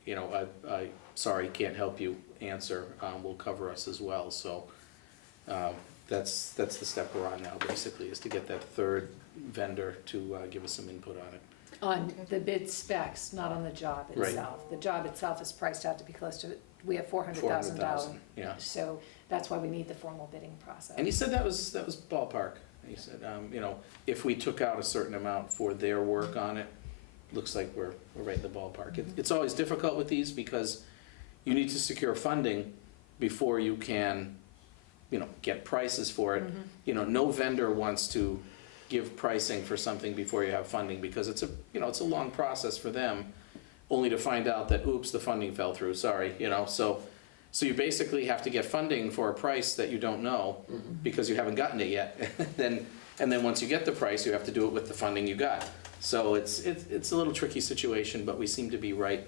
I sorry, can't help you answer, will cover us as well, so. That's the step we're on now, basically, is to get that third vendor to give us some input on it. On the bid specs, not on the job Right. itself. The job itself is priced out to be close to, we have $400,000. $400,000, yeah. So that's why we need the formal bidding process. And he said that was ballpark. He said, if we took out a certain amount for their work on it, looks like we're right in the ballpark. It's always difficult with these because you need to secure funding before you can, get prices for it. No vendor wants to give pricing for something before you have funding because it's a long process for them, only to find out that, oops, the funding fell through, sorry, so you basically have to get funding for a price that you don't know because you haven't gotten it yet. And then once you get the price, you have to do it with the funding you got. So it's a little tricky situation, but we seem to be right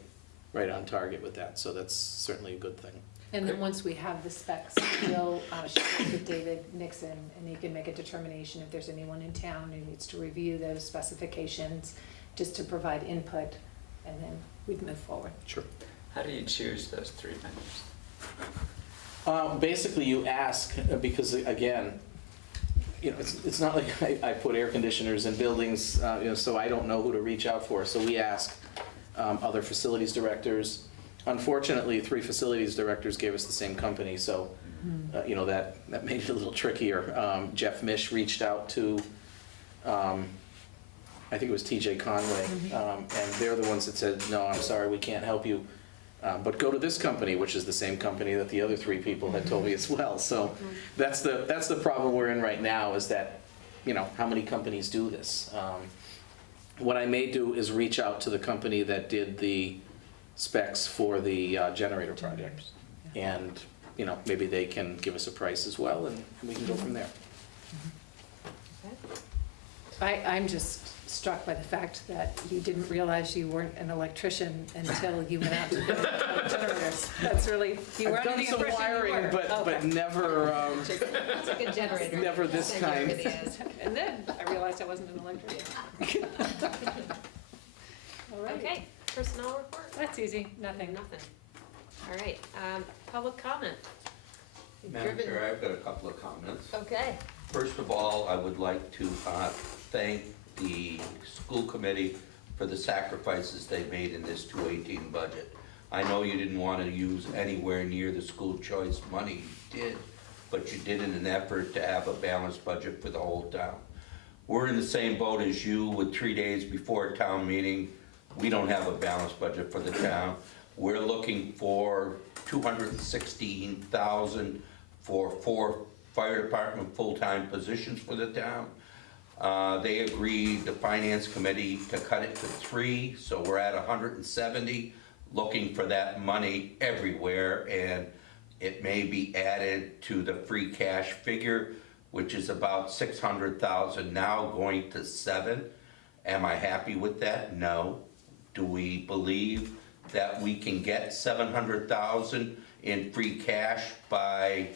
on target with that, so that's certainly a good thing. And then once we have the specs, we'll share it with David Nixon, and he can make a determination if there's anyone in town who needs to review those specifications, just to provide input, and then we'd move forward. Sure. How do you choose those three vendors? Basically, you ask, because again, it's not like I put air conditioners in buildings, so I don't know who to reach out for. So we ask other facilities directors. Unfortunately, 3 facilities directors gave us the same company, so that made it a little trickier. Jeff Mish reached out to, I think it was TJ Conway, and they're the ones that said, no, I'm sorry, we can't help you. But go to this company, which is the same company that the other 3 people had told me as well. So that's the problem we're in right now, is that, how many companies do this? What I may do is reach out to the company that did the specs for the generator project. And, maybe they can give us a price as well, and we can go from there. I'm just struck by the fact that you didn't realize you weren't an electrician until you went out to build generators. That's really, you were I've under done the some impression you wiring, were. but never, It's a good generator. never this kind. And then I realized I wasn't an electrician. All right. Okay, personnel report? That's easy, nothing. Nothing. All right, public comment. Madam Driven- Chair, I've got a couple of comments. Okay. First of all, I would like to thank the school committee for the sacrifices they made in this 2018 budget. I know you didn't want to use anywhere near the school choice money, you did, but you did in an effort to have a balanced budget for the whole town. We're in the same boat as you with 3 days before town meeting. We don't have a balanced budget for the town. We're looking for $216,000 for 4 fire department full-time positions for the town. They agreed, the finance committee, to cut it to 3, so we're at 170, looking for that money everywhere, and it may be added to the free cash figure, which is about 600,000 now, going to 7. Am I happy with that? No. Do we believe that we can get 700,000 in free cash by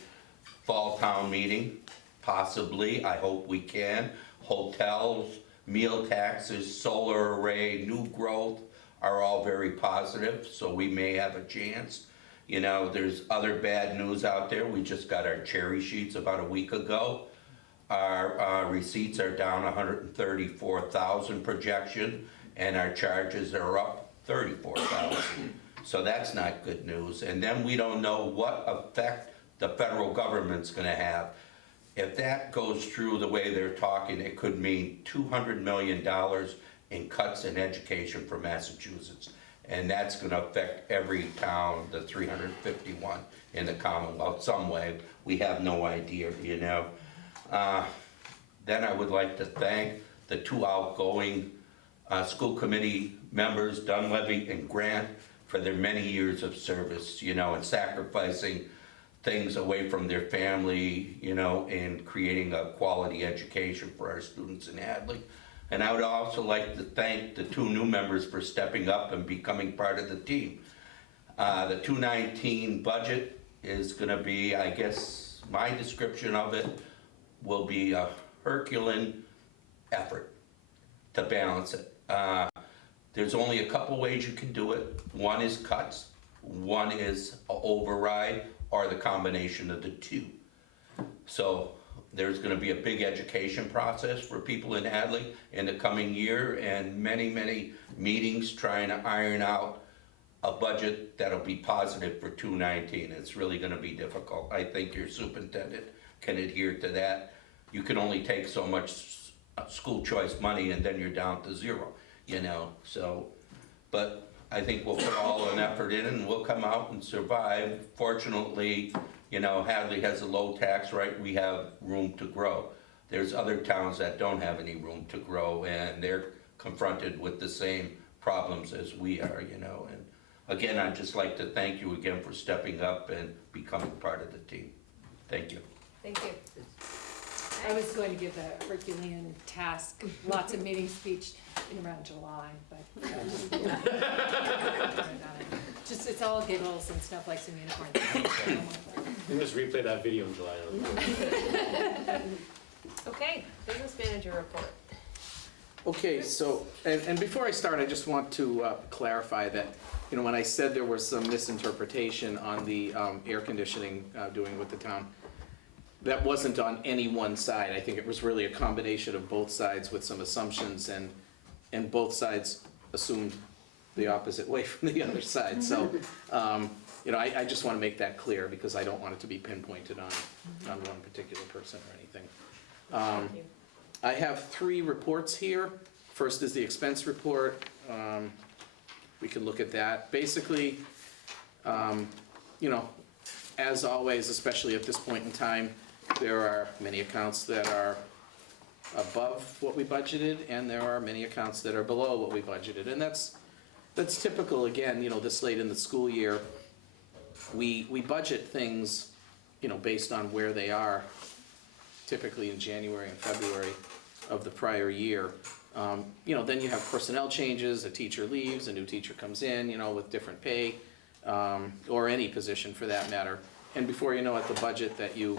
fall town meeting? Possibly, I hope we can. Hotels, meal taxes, solar array, new growth are all very positive, so we may have a chance. There's other bad news out there. We just got our cherry sheets about a week ago. Our receipts are down 134,000 projection, and our charges are up 34,000. So that's not good news. And then we don't know what effect the federal government's gonna have. If that goes through the way they're talking, it could mean $200 million in cuts in education for Massachusetts. And that's gonna affect every town, the 351 in the Commonwealth, some way. We have no idea, you know. Then I would like to thank the two outgoing school committee members, Dunleavy and Grant, for their many years of service, you know, and sacrificing things away from their family, you know, and creating a quality education for our students in Hadley. And I would also like to thank the two new members for stepping up and becoming part of the team. The 2019 budget is gonna be, I guess, my description of it will be a Herculean effort to balance it. There's only a couple ways you can do it. One is cuts, one is a override, or the combination of the two. So there's gonna be a big education process for people in Hadley in the coming year, and many, many meetings trying to iron out a budget that'll be positive for 2019. It's really gonna be difficult. I think your superintendent can adhere to that. You can only take so much school choice money and then you're down to zero, you know, so. But I think we'll put all an effort in and we'll come out and survive. Fortunately, you know, Hadley has a low tax rate, we have room to grow. There's other towns that don't have any room to grow and they're confronted with the same problems as we are, you know. And again, I'd just like to thank you again for stepping up and becoming part of the team. Thank you. Thank you. I was going to give the Herculean task, lots of meeting speech in around July, but. Just, it's all giggles and snowflakes and unicorns. You just replay that video in July. Okay, business manager report. Okay, so, and before I start, I just want to clarify that, you know, when I said there was some misinterpretation on the air conditioning doing with the town, that wasn't on any one side. I think it was really a combination of both sides with some assumptions, and both sides assumed the opposite way from the other side. So, you know, I just want to make that clear because I don't want it to be pinpointed on one particular person or anything. Thank you. I have 3 reports here. First is the expense report. We can look at that. Basically, you know, as always, especially at this point in time, there are many accounts that are above what we budgeted, and there are many accounts that are below what we budgeted. And that's typical, again, you know, this late in the school year. We budget things, you know, based on where they are, typically in January and February of the prior year. You know, then you have personnel changes, a teacher leaves, a new teacher comes in, you know, with different pay, or any position for that matter. And before you know it, the budget that you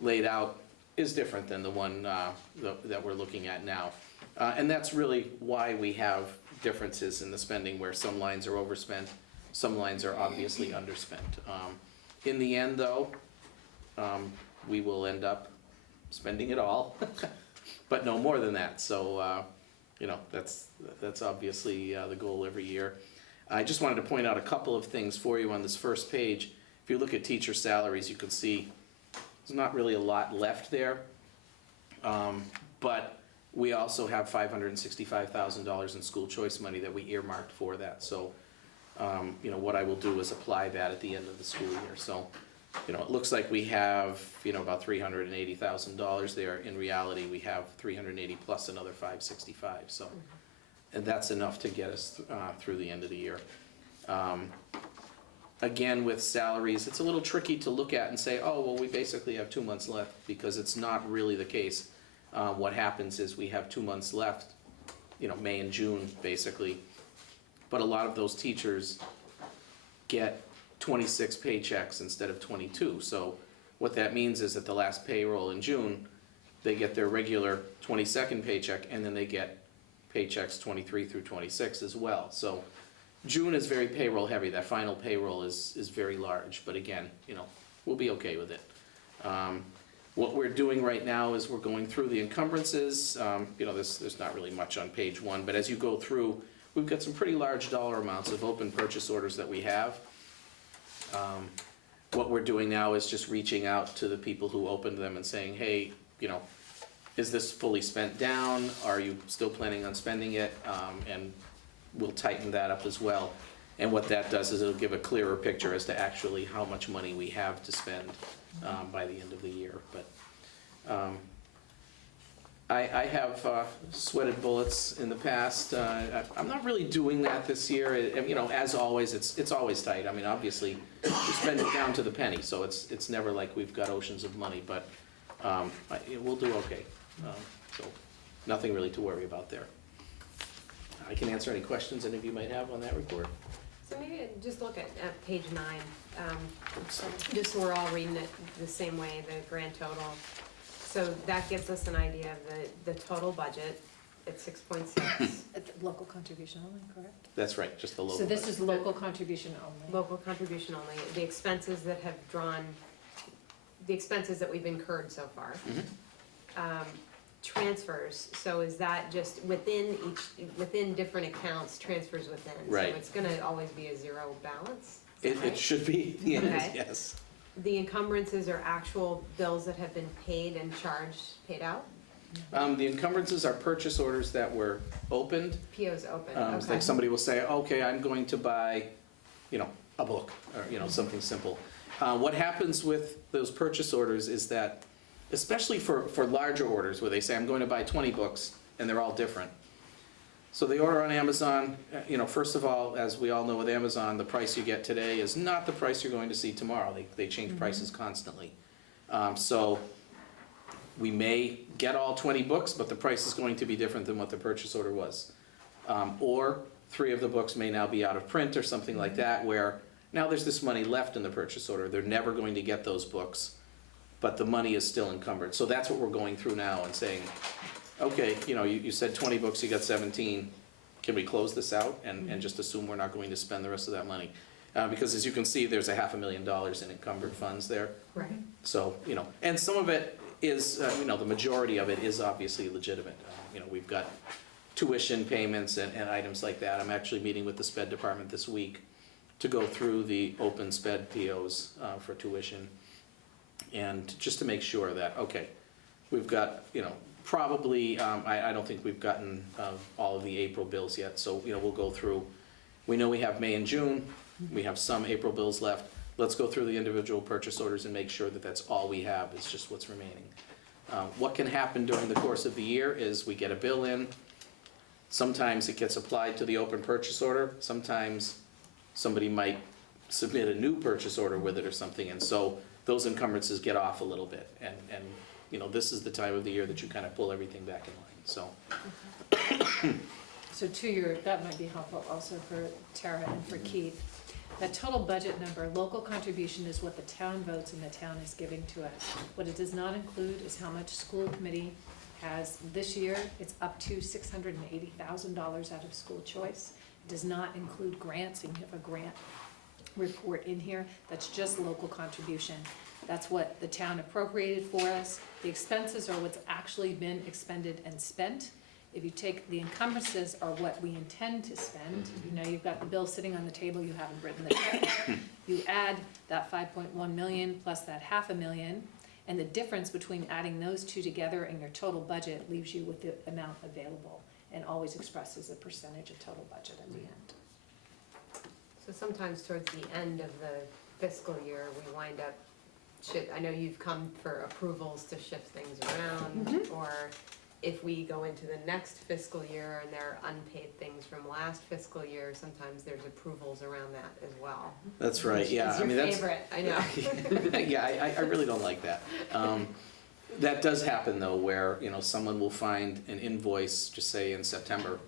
laid out is different than the one that we're looking at now. And that's really why we have differences in the spending, where some lines are overspent, some lines are obviously underspent. In the end, though, we will end up spending it all, but no more than that. So, you know, that's obviously the goal every year. I just wanted to point out a couple of things for you on this first page. If you look at teacher salaries, you can see there's not really a lot left there. But we also have $565,000 in school choice money that we earmarked for that. So, you know, what I will do is apply that at the end of the school year. So, you know, it looks like we have, you know, about $380,000 there. In reality, we have 380 plus another 565. So, and that's enough to get us through the end of the year. Again, with salaries, it's a little tricky to look at and say, oh, well, we basically have 2 months left, because it's not really the case. What happens is we have 2 months left, you know, May and June, basically. But a lot of those teachers get 26 paychecks instead of 22. So what that means is that the last payroll in June, they get their regular 22nd paycheck, and then they get paychecks 23 through 26 as well. So June is very payroll heavy. That final payroll is very large, but again, you know, we'll be okay with it. What we're doing right now is we're going through the encumbrances. There's not really much on page 1, but as you go through, we've got some pretty large dollar amounts of open purchase orders that we have. What we're doing now is just reaching out to the people who opened them and saying, hey, is this fully spent down? Are you still planning on spending it? And we'll tighten that up as well. And what that does is it'll give a clearer picture as to actually how much money we have to spend by the end of the year. But I have sweated bullets in the past. I'm not really doing that this year. As always, it's always tight. I mean, obviously, we spend it down to the penny, so it's never like we've got oceans of money, but we'll do okay. So nothing really to worry about there. I can answer any questions any of you might have on that report. So maybe just look at page 9, just so we're all reading it the same way, the grand total. So that gives us an idea of the total budget at 6.6. Local contribution only, correct? That's right, just the local. So this is local contribution only. Local contribution only, the expenses that have drawn, the expenses that we've incurred so far. Transfers, so is that just within different accounts, transfers within? Right. So it's gonna always be a zero balance? It should be, yes, Okay. yes. The encumbrances are actual bills that have been paid and charged, paid out? The encumbrances are purchase orders that were opened. POs open, Like okay. somebody will say, okay, I'm going to buy, a book, or, something simple. What happens with those purchase orders is that, especially for larger orders, where they say, I'm going to buy 20 books, and they're all different. So they order on Amazon, first of all, as we all know with Amazon, the price you get today is not the price you're going to see tomorrow. They change prices constantly. So we may get all 20 books, but the price is going to be different than what the purchase order was. Or 3 of the books may now be out of print or something like that, where now there's this money left in the purchase order. They're never going to get those books, but the money is still encumbered. So that's what we're going through now and saying, okay, you said 20 books, you got 17. Can we close this out and just assume we're not going to spend the rest of that money? Because as you can see, there's $500,000 in encumbered funds there. Right. So, and some of it is, the majority of it is obviously legitimate. We've got tuition payments and items like that. I'm actually meeting with the SPED department this week to go through the open SPED POs for tuition. And just to make sure that, okay, we've got, probably, I don't think we've gotten all of the April bills yet, so, we'll go through. We know we have May and June, we have some April bills left. Let's go through the individual purchase orders and make sure that that's all we have, is just what's remaining. What can happen during the course of the year is we get a bill in, sometimes it gets applied to the open purchase order, sometimes somebody might submit a new purchase order with it or something, and so those encumbrances get off a little bit, and this is the time of the year that you kind of pull everything back in line, so. So that might be helpful also for Tara and for Keith. That total budget number, local contribution is what the town votes and the town is giving to us. What it does not include is how much school committee has this year. It's up to $680,000 out of school choice. It does not include grants, and you have a grant report in here. That's just local contribution. That's what the town appropriated for us. The expenses are what's actually been expended and spent. If you take the encumbrances are what we intend to spend, you've got the bill sitting on the table, you haven't written the check. You add that 5.1 million plus that $500,000, and the difference between adding those two together and your total budget leaves you with the amount available, and always expresses a percentage of total budget at the end. So sometimes towards the end of the fiscal year, we wind up, I know you've come for approvals to shift things around, or if we go into the next fiscal year and there are unpaid things from last fiscal year, sometimes there's approvals around that as well. That's right, yeah. It's your favorite, I know. Yeah, I really don't like that. That does happen though, where, someone will find an invoice, just say in September,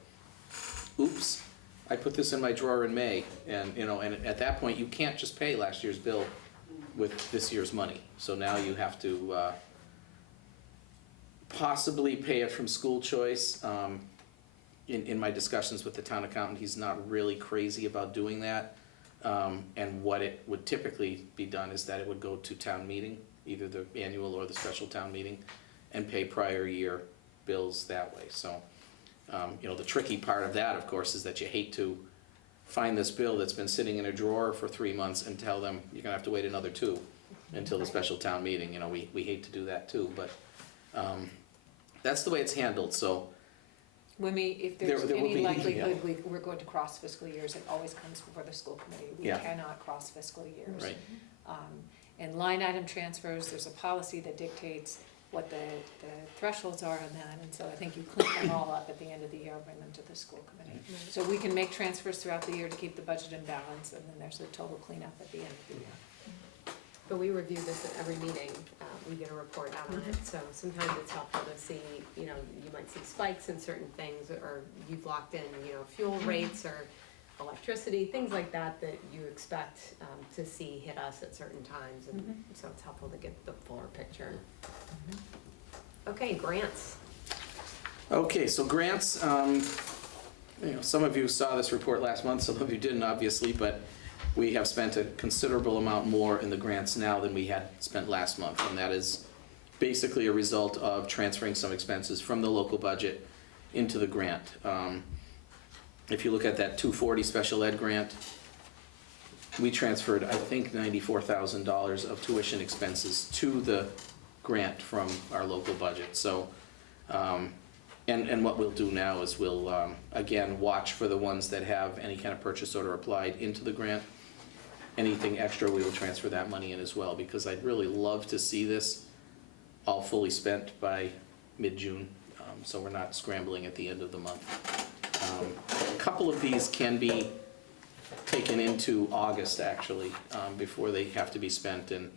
oops, I put this in my drawer in May, and, and at that point, you can't just pay last year's bill with this year's money. So now you have to possibly pay it from school choice. In my discussions with the town accountant, he's not really crazy about doing that. And what it would typically be done is that it would go to town meeting, either the annual or the special town meeting, and pay prior year bills that way. So, the tricky part of that, of course, is that you hate to find this bill that's been sitting in a drawer for 3 months and tell them you're gonna have to wait another 2 until the special town meeting. We hate to do that too, but that's the way it's handled, so. If there's There will any be, likelihood we're going to cross fiscal years, it always comes before the school committee. We Yeah. cannot cross fiscal years. Right. And line item transfers, there's a policy that dictates what the thresholds are on that, and so I think you clean them all up at the end of the year, bring them to the school committee. So we can make transfers throughout the year to keep the budget in balance, and then there's a total cleanup at the end of the year. But we review this at every meeting, we get a report out on it, so sometimes it's helpful to see, you might see spikes in certain things, or you've locked in, fuel rates or electricity, things like that you expect to see hit us at certain times, and so it's helpful to get the fuller picture. Okay, grants. Okay, so grants, some of you saw this report last month, some of you didn't, obviously, but we have spent a considerable amount more in the grants now than we had spent last month, and that is basically a result of transferring some expenses from the local budget into the grant. If you look at that 240 special ed grant, we transferred, I think, $94,000 of tuition expenses to the grant from our local budget. So, and what we'll do now is we'll, again, watch for the ones that have any kind of purchase order applied into the grant. Anything extra, we will transfer that money in as well, because I'd really love to see this all fully spent by mid-June, so we're not scrambling at the end of the month. A couple of these can be taken into August, actually, before they have to be spent. And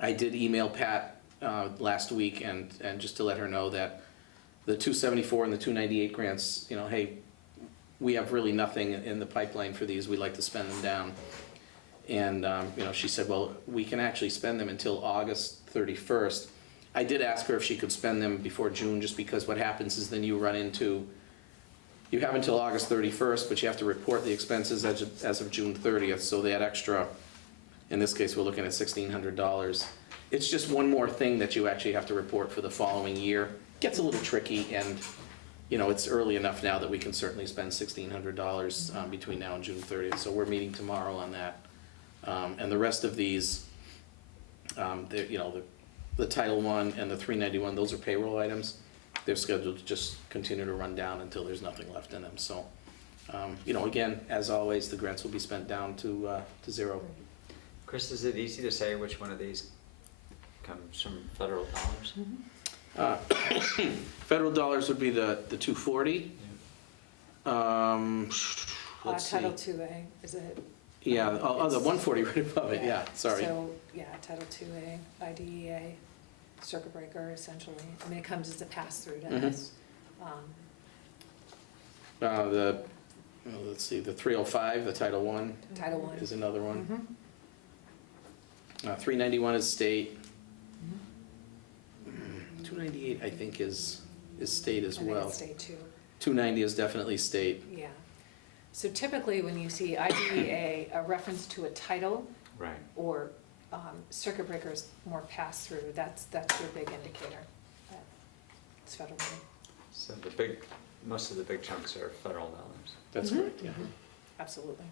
I did email Pat last week and just to let her know that the 274 and the 298 grants, hey, we have really nothing in the pipeline for these. We'd like to spend them down. And, she said, well, we can actually spend them until August 31st. I did ask her if she could spend them before June, just because what happens is then you run into, you have until August 31st, but you have to report the expenses as of June 30th. So that extra, in this case, we're looking at $1,600. It's just one more thing that you actually have to report for the following year. Gets a little tricky, and it's early enough now that we can certainly spend $1,600 between now and June 30th. So we're meeting tomorrow on that. And the rest of these, the Title I and the 391, those are payroll items. They're scheduled to just continue to run down until there's nothing left in them. So, again, as always, the grants will be spent down to zero. Chris, is it easy to say which one of these comes from federal dollars? Federal dollars would be the 240. Let's see. Title IIA, is it? Yeah, the 140 right above it, yeah, sorry. So, Title IIA, IDEA, circuit breaker, essentially. I mean, it comes as a pass-through to us. Let's see, the 305, the Title I Title I. is another one. 391 is state. 298, I think, is state as I think well. it's state too. 290 is definitely state. Yeah. So typically, when you see IDEA, a reference to a title Right. or circuit breakers more pass-through, that's your big indicator. It's federal money. So most of the big chunks are federal dollars. That's correct, yeah. Absolutely.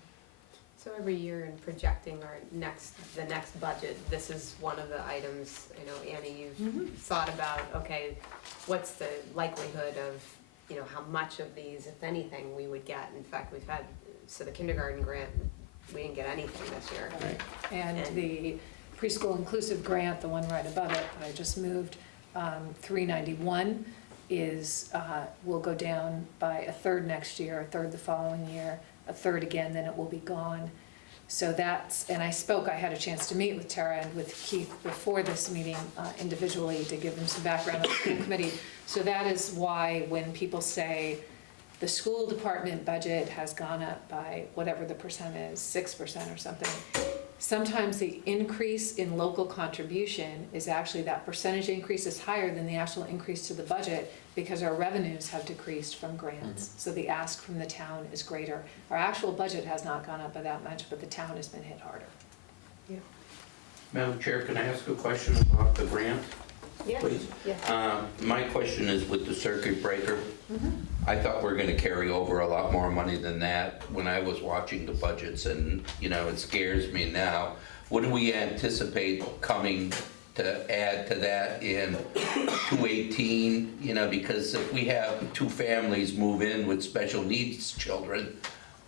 So every year in projecting the next budget, this is one of the items, I know, Annie, you've thought about, okay, what's the likelihood of, how much of these, if anything, we would get. In fact, the kindergarten grant, we didn't get anything this year. Right. And the preschool inclusive grant, the one right above it that I just moved, 391 will go down by a third next year, a third the following year, a third again, then it will be gone. So and I had a chance to meet with Tara and with Keith before this meeting individually to give them some background on the school committee. So that is why when people say the school department budget has gone up by whatever the percent is, 6% or something, sometimes the increase in local contribution is actually, that percentage increase is higher than the actual increase to the budget because our revenues have decreased from grants. So the ask from the town is greater. Our actual budget has not gone up by that much, but the town has been hit harder. Yeah. Madam Chair, can I ask a question about the grant, Yeah. please? My question is with the circuit breaker. Mm-hmm. I thought we were gonna carry over a lot more money than that when I was watching the budgets, and, you know, it scares me now. What do we anticipate coming to add to that in 218? You know, because if we have two families move in with special needs children,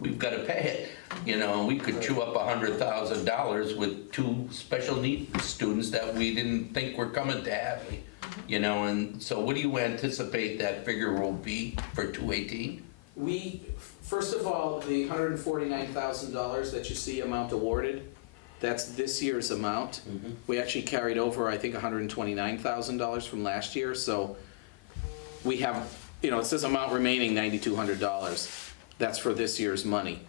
we've gotta pay it. You know, we could chew up $100,000 with two special needs students that we didn't think were coming to Hadley. You know, and so what do you anticipate that figure will be for 218? We, first of all, the $149,000 that you see amount awarded, that's this year's amount. We actually carried over, I think, $129,000 from last year, so we have, you know, it says amount remaining $9,200. That's for this year's money.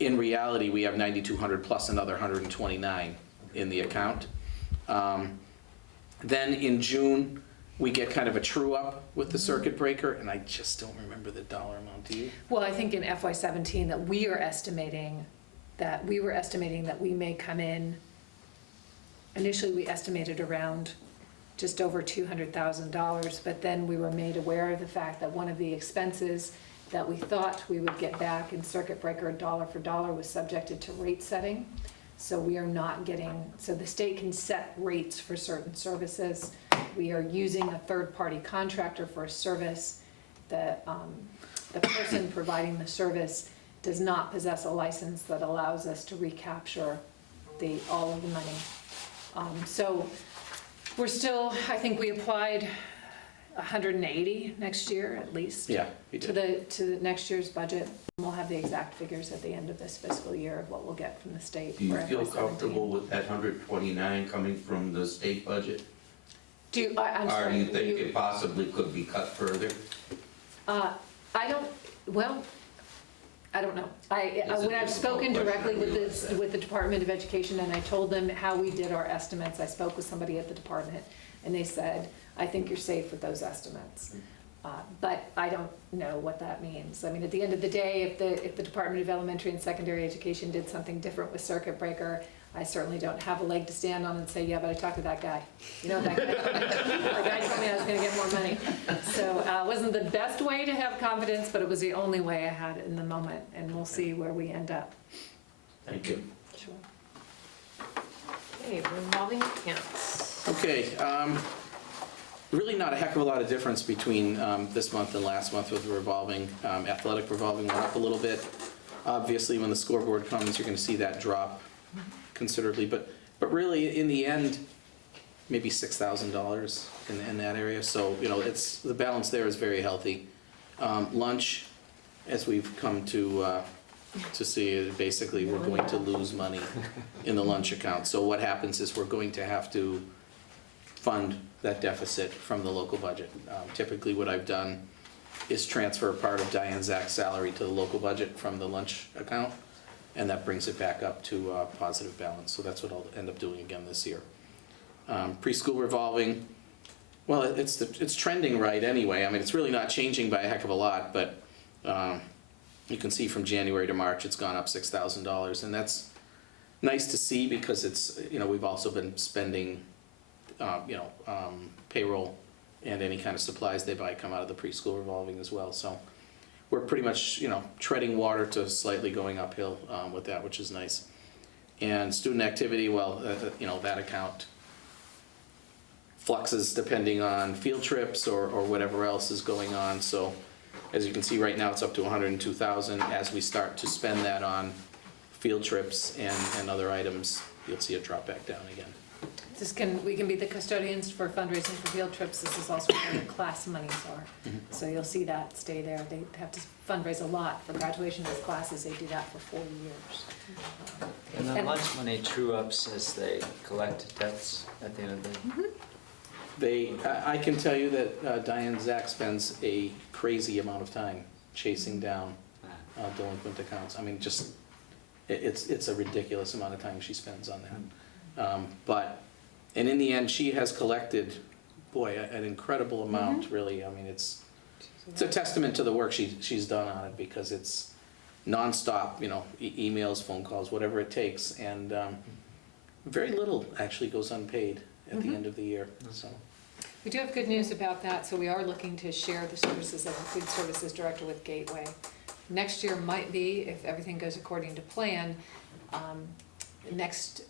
In reality, we have $9,200 plus another $129 in the account. Then in June, we get kind of a true up with the circuit breaker, and I just don't remember the dollar amount. Do you? Well, I think in FY17 that we were estimating that we may come in, initially we estimated around just over $200,000, but then we were made aware of the fact that one of the expenses that we thought we would get back in circuit breaker dollar for dollar was subjected to rate setting. So we are not getting, so the state can set rates for certain services. We are using a third-party contractor for a service. The person providing the service does not possess a license that allows us to recapture all of the money. So we're still, I think we applied 180 next year at least. Yeah, we did. To the next year's budget. We'll have the exact figures at the end of this fiscal year of what we'll get from the state. Do you for feel FY17. comfortable with that 129 coming from the state budget? I'm Or sorry. do you think it possibly could be cut further? I don't know. When I've spoken directly with the Department of Education and I told them how we did our estimates, I spoke with somebody at the department and they said, I think you're safe with those estimates. But I don't know what that means. I mean, at the end of the day, if the Department of Elementary and Secondary Education did something different with circuit breaker, I certainly don't have a leg to stand on and say, yeah, but I talked to that guy. You know, that guy told me I was gonna get more money. So it wasn't the best way to have confidence, but it was the only way I had in the moment, and we'll see where we end up. Thank you. Sure. Okay, revolving accounts. Okay, really not a heck of a lot of difference between this month and last month with the revolving. Athletic revolving went up a little bit. Obviously, when the scoreboard comes, you're gonna see that drop considerably, but really, in the end, maybe $6,000 in that area. So, you know, it's, the balance there is very healthy. Lunch, as we've come to see, basically, we're going to lose money in the lunch account. So what happens is we're going to have to fund that deficit from the local budget. Typically, what I've done is transfer part of Diane Zach's salary to the local budget from the lunch account, and that brings it back up to a positive balance. So that's what I'll end up doing again this year. Preschool revolving, well, it's trending right anyway. I mean, it's really not changing by a heck of a lot, but you can see from January to March, it's gone up $6,000, and that's nice to see because it's, you know, we've also been spending, payroll and any kind of supplies they buy come out of the preschool revolving as well. So we're pretty much, you know, treading water to slightly going uphill with that, which is nice. And student activity, well, that account fluxes depending on field trips or whatever else is going on. So as you can see right now, it's up to $102,000. As we start to spend that on field trips and other items, you'll see it drop back down again. We can be the custodians for fundraising for field trips. This is also where the class monies are. So you'll see that stay there. They have to fundraise a lot for graduation as classes. They do that for 4 years. And then lunch money true ups as they collect debts at the end of the day. I can tell you that Diane Zach spends a crazy amount of time chasing down delinquent accounts. I mean, just, it's a ridiculous amount of time she spends on that. And in the end, she has collected, boy, an incredible amount, really. I mean, it's a testament to the work she's done on it because it's nonstop, you know, emails, phone calls, whatever it takes. And very little actually goes unpaid at the end of the year, so. We do have good news about that, so we are looking to share the services of the food services director with Gateway. Next year might be, if everything goes according to plan, next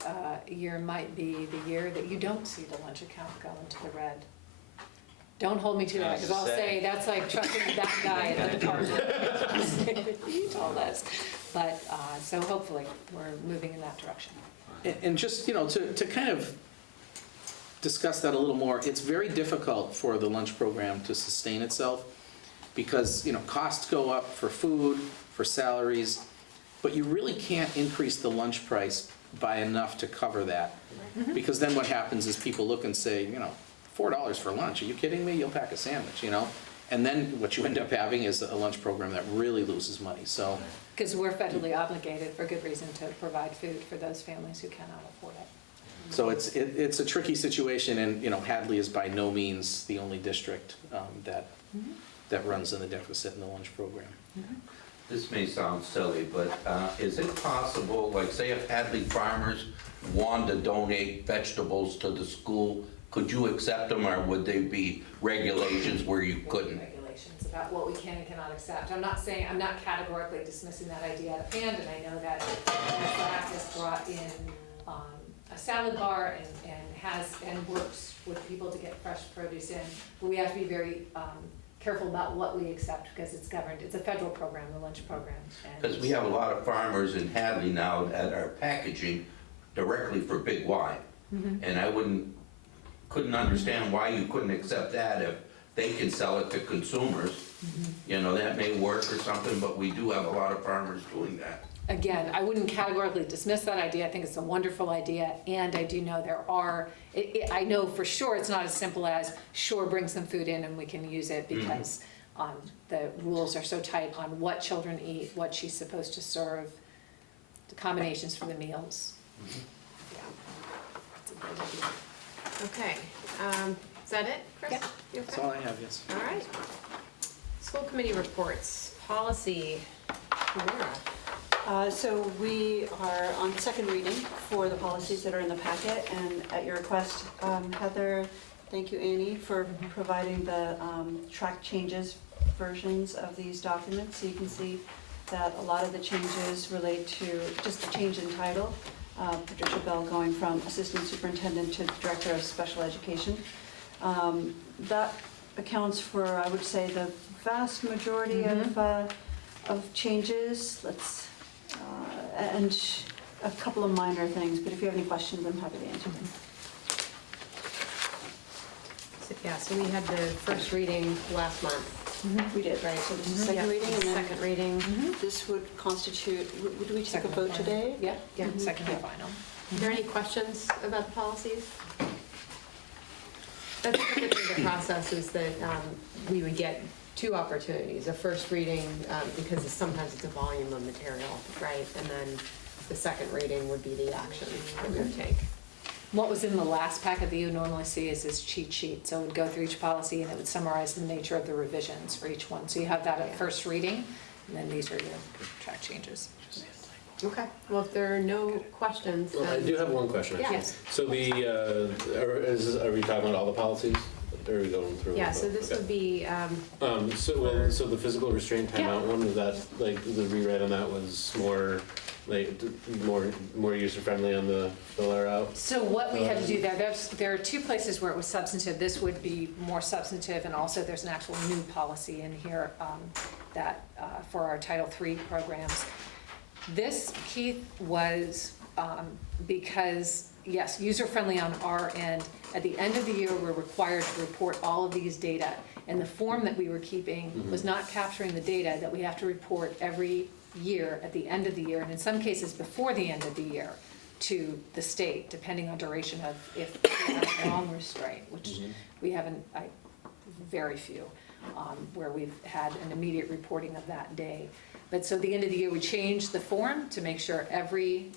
year might be the year that you don't see the lunch account go into the red. Don't hold me to that, because I'll say that's like trusting that guy at the department. He told us. But, so hopefully, we're moving in that direction. And just, to kind of discuss that a little more, it's very difficult for the lunch program to sustain itself because, costs go up for food, for salaries, but you really can't increase the lunch price by enough to cover that. Because then what happens is people look and say, $4 for lunch, are you kidding me? You'll pack a sandwich, And then what you end up having is a lunch program that really loses money, so. Because we're federally obligated, for good reason, to provide food for those families who cannot afford it. So it's a tricky situation, and, Hadley is by no means the only district that runs in the deficit in the lunch program. This may sound silly, but is it possible, like say if Hadley farmers wanted to donate vegetables to the school, could you accept them, or would they be regulations where you couldn't? Regulations about what we can and cannot accept. I'm not categorically dismissing that idea out of hand, and I know that Slack has brought in a salad bar and works with people to get fresh produce in. But we have to be very careful about what we accept because it's governed. It's a federal program, the lunch program. Because we have a lot of farmers in Hadley now that are packaging directly for Big Y. And I couldn't understand why you couldn't accept that if they can sell it to consumers. That may work or something, but we do have a lot of farmers doing that. Again, I wouldn't categorically dismiss that idea. I think it's a wonderful idea, and I do know there are, I know for sure it's not as simple as, sure, bring some food in and we can use it, because the rules are so tight on what children eat, what she's supposed to serve, the combinations for the meals. Yeah, it's a great idea. Okay, is that it, Chris? Yeah. You okay? That's all I have, yes. All right. School committee reports, policy, Laura. So we are on second reading for the policies that are in the packet, and at your request, Heather, thank you, Annie, for providing the track changes versions of these documents. So you can see that a lot of the changes relate to just the change in title. Patricia Bell going from Assistant Superintendent to Director of Special Education. That accounts for, I would say, the vast majority of changes. And a couple of minor things, but if you have any questions, I'm happy to answer them. So we had the first reading last month. We did, right? So this is second reading, and then Second reading. this would constitute, would we take a vote today? Yeah, second and final. Are there any questions about the policies? That's typically the process, is that we would get two opportunities, a first reading, because sometimes it's a volume of material, right? And then the second reading would be the action that we would take. What was in the last packet that you normally see is this cheat sheet. So it would go through each policy and it would summarize the nature of the revisions for each one. So you have that at first reading, and then these are your track changes. Okay, well, if there are no questions. Well, I do have one question, actually. Yes. So are we talking about all the policies? Or are we going through? Yeah, so this would be, So the physical restraint timeout one, was that, like, the rewrite on that was more, like, more user-friendly on the fill out? So what we had to do there are two places where it was substantive. This would be more substantive, and also there's an actual new policy in here that for our Title III programs. This, Keith, was because, yes, user-friendly on our end. At the end of the year, we're required to report all of these data, and the form that we were keeping was not capturing the data that we have to report every year at the end of the year, and in some cases before the end of the year, to the state, depending on duration of if we have a long restraint, which we haven't, very few, where we've had an immediate reporting of that day. But so at the end of the year, we changed the form to make sure everything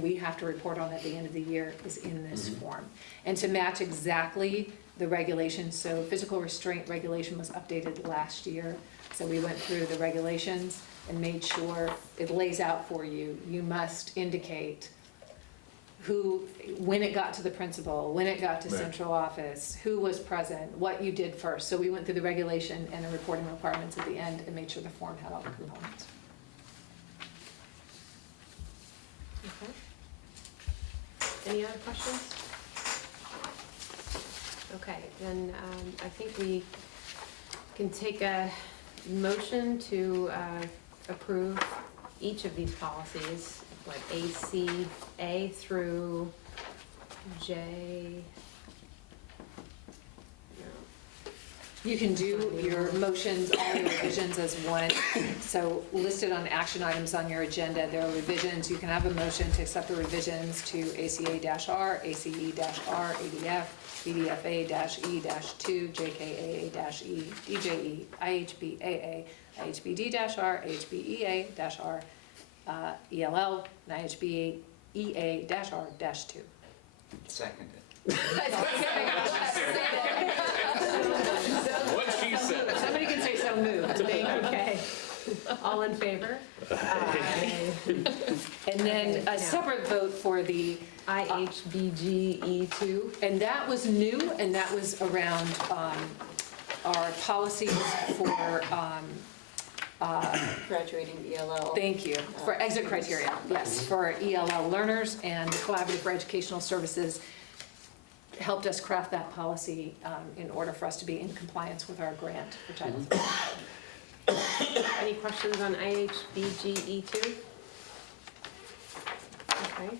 we have to report on at the end of the year is in this form. And to match exactly the regulations, so physical restraint regulation was updated last year. So we went through the regulations and made sure it lays out for you. You must indicate when it got to the principal, when it got to Right. central office, who was present, what you did first. So we went through the regulation and the reporting requirements at the end and made sure the form had all the components. Okay. Any other questions? Okay, then I think we can take a motion to approve each of these policies, like A through J. You can do your motions, all your revisions as one. So listed on action items on your agenda, there are revisions. You can have a motion to accept the revisions to ACA-R, ACE-R, ADF, BDFA-E-2, JKAA-E, DJE, IHBAA, IHBD-R, IHBEA-R, ELL, and IHBEA-R-2. Seconded. What she said. Somebody can say so moved. Okay. All in favor? Aye. And then a separate vote for the, IHBGE2. and that was new, and that was around our policies for, Graduating ELL. thank you, for exit criteria, yes, for ELL learners, and Collaborative for Educational Services helped us craft that policy in order for us to be in compliance with our grant for Title III. Any questions on IHBGE2? Okay,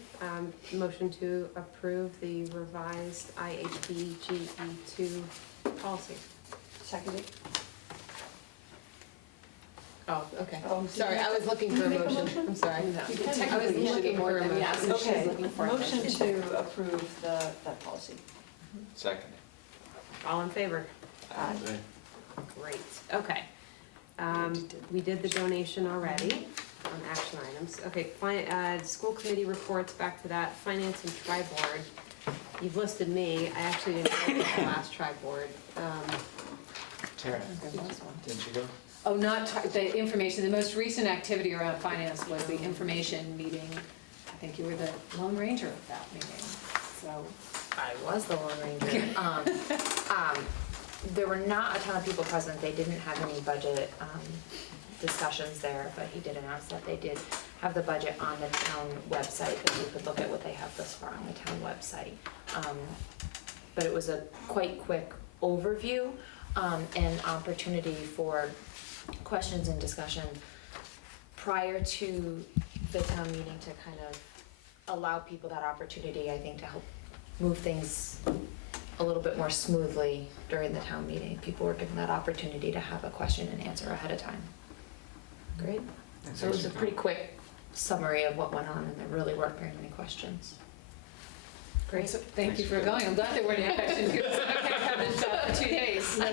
motion to approve the revised IHBGE2 policy. Seconded. Oh, okay. Oh, Sorry, I was looking for a motion. I'm sorry. No. You can I was technically looking for a motion. Yes, she's Okay, looking for a motion to approve that policy. Seconded. All in favor? Great, okay. We did the donation already on action items. Okay, school committee reports, back to that. Finance and tri-board. You've listed me. I actually didn't go to the last tri-board. Tara, didn't you go? Oh, the information, the most recent activity around finance was the information meeting. I think you were the Lone Ranger of that meeting, so. I was the Lone Ranger. There were not a ton of people present. They didn't have any budget discussions there, but he did announce that they did have the budget on the town website, that you could look at what they have thus far on the town website. But it was a quite quick overview and opportunity for questions and discussion prior to the town meeting to kind of allow people that opportunity, I think, to help move things a little bit more smoothly during the town meeting. People were given that opportunity to have a question and answer ahead of time. Great. So it was a pretty quick summary of what went on, and there really weren't very many questions. Great. So thank you for going. I'm glad there weren't any questions. Because I haven't for 2 days. I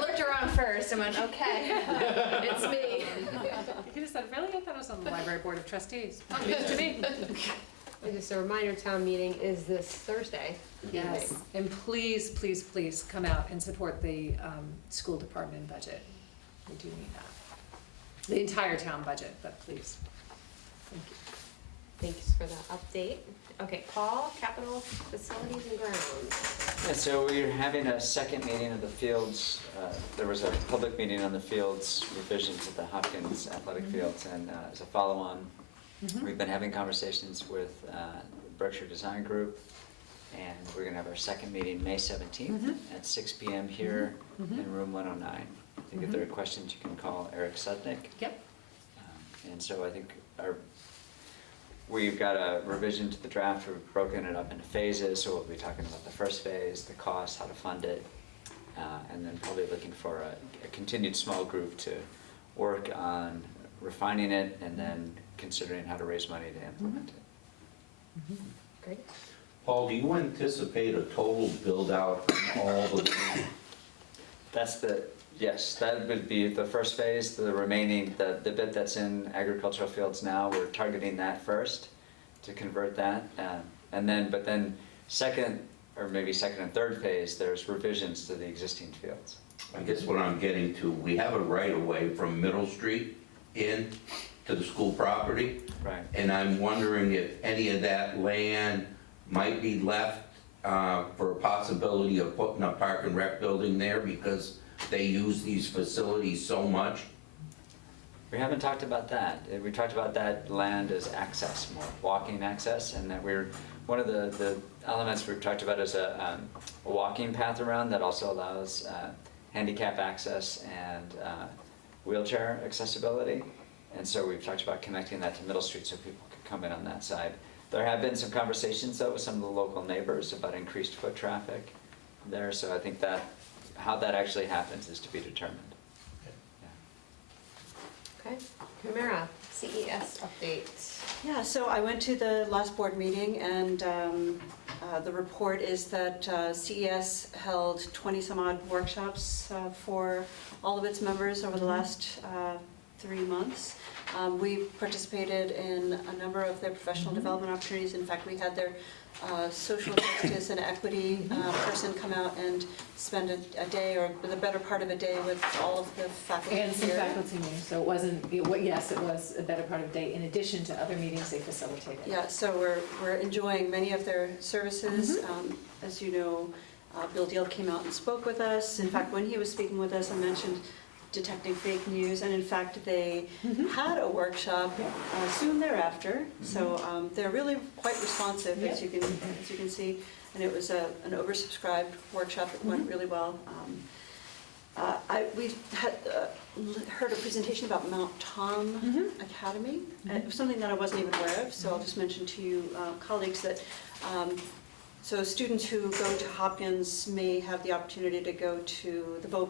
looked around first and went, okay, it's me. You could have said, really? I thought it was on the library board of trustees. Oh, news to me. And just a reminder, town meeting is this Thursday. Yes, and please, please, please come out and support the school department budget. We do need that. The entire town budget, but please. Thank you. Thanks for the update. Okay, Paul, capital facilities and grounds. Yeah, so we're having a second meeting of the fields. There was a public meeting on the fields revisions of the Hopkins athletic fields, and as a follow-on, we've been having conversations with Berkshire Design Group, and we're going to have our second meeting May 17th at 6 p.m. here in room 109. I think if there are questions, you can call Eric Sudnick. Yep. And so I think we've got a revision to the draft. We've broken it up into phases, so we'll be talking about the first phase, the cost, how to fund it, and then probably looking for a continued small group to work on refining it and then considering how to raise money to implement it. Great. Paul, do you anticipate a total build-out on all the, Yes, that would be the first phase. The remaining, the bit that's in agricultural fields now, we're targeting that first to convert that. But then second, or maybe second and third phase, there's revisions to the existing fields. I guess what I'm getting to, we have a right-of-way from Middle Street in to the school property. Right. And I'm wondering if any of that land might be left for a possibility of putting a park and rec building there because they use these facilities so much. We haven't talked about that. We talked about that land as access, more walking access, and that one of the elements we've talked about is a walking path around that also allows handicap access and wheelchair accessibility. And so we've talked about connecting that to Middle Street so people could come in on that side. There have been some conversations though with some of the local neighbors about increased foot traffic there, so I think that how that actually happens is to be determined. Okay, Humira, CES update. Yeah, so I went to the last board meeting, and the report is that CES held 20 some odd workshops for all of its members over the last 3 months. We've participated in a number of their professional development opportunities. In fact, we had their social justice and equity person come out and spend a day or the better part of a day with all of the faculty And some here. faculty meetings, so it wasn't, yes, it was a better part of the day, in addition to other meetings they facilitated. Yeah, so we're enjoying many of their services. As you know, Bill Deal came out and spoke with us. In fact, when he was speaking with us, I mentioned detecting fake news, and in fact, they had a workshop soon thereafter. So they're really quite responsive, as you can see, and it was an oversubscribed workshop. It went really well. We had heard a presentation about Mount Tom Academy. It was something that I wasn't even aware of, so I'll just mention to you colleagues that so students who go to Hopkins may have the opportunity to go to the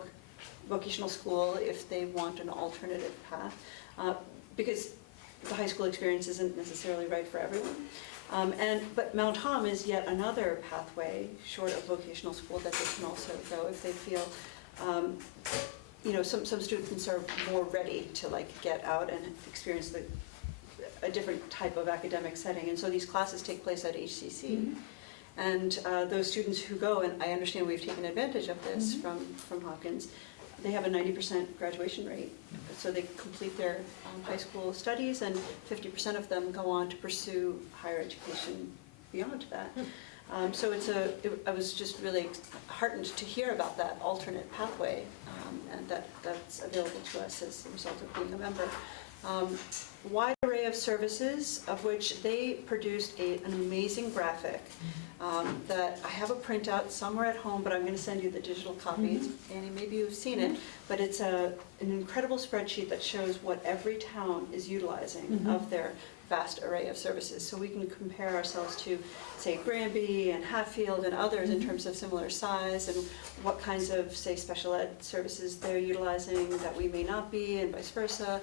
vocational school if they want an alternative path, because the high school experience isn't necessarily right for everyone. But Mount Tom is yet another pathway short of vocational school that they can also go if they feel, some students are more ready to get out and experience a different type of academic setting. And so these classes take place at HCC. And those students who go, and I understand we've taken advantage of this from Hopkins, they have a 90% graduation rate. So they complete their high school studies, and 50% of them go on to pursue higher education beyond that. So I was just really heartened to hear about that alternate pathway, and that's available to us as a result of being a member. Wide array of services, of which they produced an amazing graphic that I have a printout somewhere at home, but I'm going to send you the digital copy. Annie, maybe you've seen it, but it's an incredible spreadsheet that shows what every town is utilizing of their vast array of services. So we can compare ourselves to, say, Granby and Hatfield and others in terms of similar size, and what kinds of, say, special ed services they're utilizing that we may not be, and vice versa.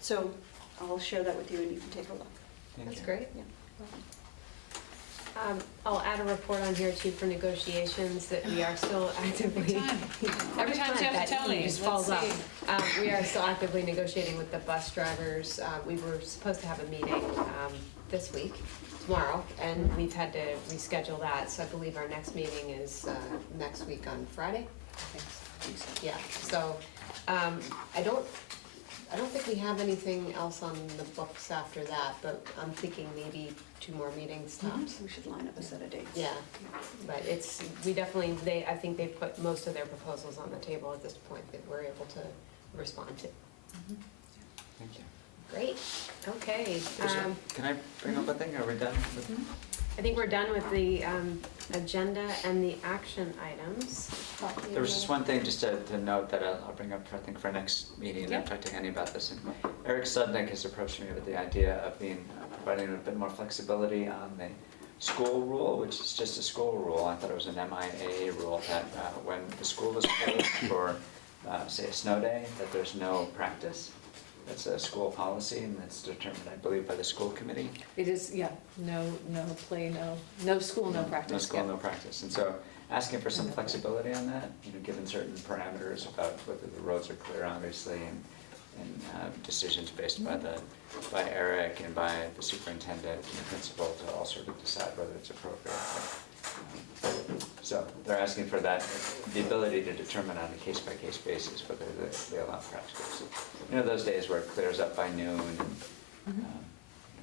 So I'll share that with you and you can take a look. That's great. Yeah. I'll add a report on here too for negotiations that we are still actively. Every time do you have that to tell E me? just falls Let's off. We are still actively negotiating with the bus drivers. We were supposed to have a meeting this week, tomorrow, and we've had to reschedule that. So I believe our next meeting is next week on Friday. I think so. Yeah. So I don't think we have anything else on the books after that, but I'm thinking maybe 2 more meetings tops. We should line up a set of dates. Yeah, but I think they've put most of their proposals on the table at this point that we're able to respond to. Thank you. Great, okay. Can I bring up a thing? Are we done with? I think we're done with the agenda and the action items. There was just one thing just to note that I'll bring up, I think, for our next meeting, and I've talked to Annie about this. And Eric Sudnick has approached me with the idea of providing a bit more flexibility on the school rule, which is just a school rule. I thought it was an MIA rule that when the school is closed for, say, a snow day, that there's no practice. That's a school policy, and that's determined, I believe, by the school committee. It is, no play, no school, no practice. No school, no practice. And so asking for some flexibility on that, given certain parameters about whether the roads are clear, obviously, and decisions based by Eric and by the superintendent and the principal to all sort of decide whether it's appropriate. So they're asking for that, the ability to determine on a case-by-case basis whether they allow practical. So, those days where it clears up by noon and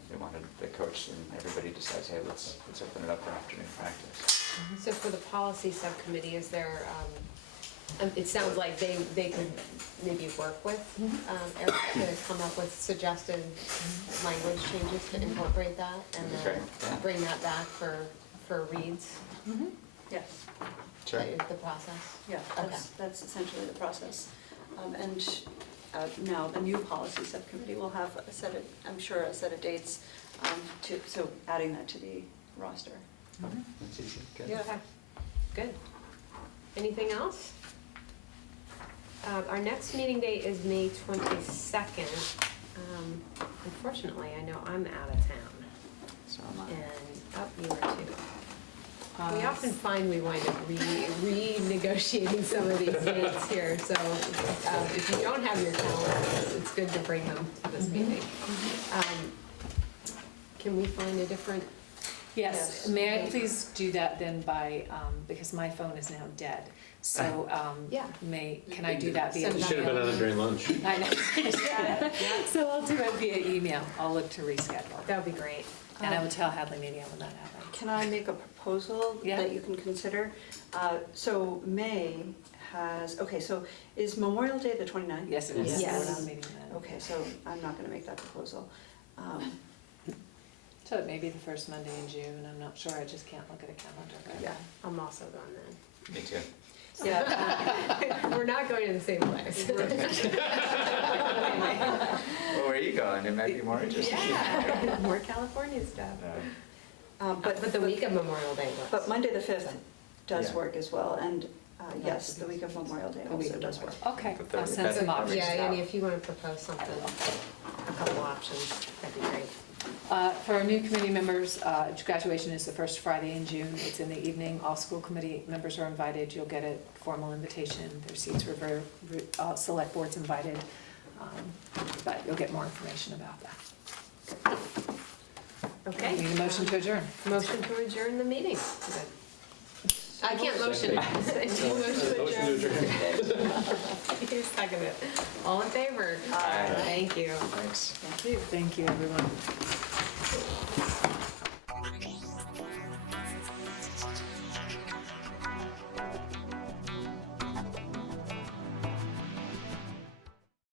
they wanted the coach and everybody decides, hey, let's open it up for afternoon practice. So for the policy subcommittee, is there, it sounds like they could maybe work with Eric to come up with suggested language changes to incorporate that and then Great, yeah. bring that back for reads? Yes, Sure. That is the process? yeah, that's essentially the process. And now the new policy subcommittee will have a set of, I'm sure, a set of dates so adding that to the roster. That's easy, good. Yeah. Okay, good. Anything else? Our next meeting date is May 22nd. Unfortunately, I know I'm out of town. So am I. And, you are too. We often find we wind up renegotiating some of these dates here, so if you don't have your calendars, it's good to bring them to this meeting. Can we find a different? Yes, may I please do that then by, because my phone is now dead, so, Yeah. can I do that via Send You it should have been email? on it during lunch. I know. So I'll do it via email, I'll look to reschedule, That would be great. and I will tell Hadley media when that happens. Can I make a proposal Yeah. that you can consider? So May has, okay, so is Memorial Day the 29th? Yes, it is. Yes. We're not meeting then. Okay, so I'm not going to make that proposal. So it may be the first Monday in June, I'm not sure, I just can't look at a calendar. right Yeah, now. I'm also gone then. Me too. Yeah, We're not going to the same place. Well, where are you going? It might be more interesting. Yeah, more California stuff. But the week of Memorial Day works. but Monday the 5th does Yeah. work as well, and yes, the week of Memorial Day The week also of does work. Okay, The I'll third- send some that- options Yeah, out. Annie, if you want to propose something, a couple options, that'd be great. For our new committee members, graduation is the first Friday in June. It's in the evening. All school committee members are invited. You'll get a formal invitation. Their seats are select boards invited. But you'll get more information about that. Okay. Need a motion to adjourn. Motion to adjourn the meeting. I can't motion. Motion to adjourn. You second it. All in favor? Aye. Thank you. Thanks. Thank you, everyone.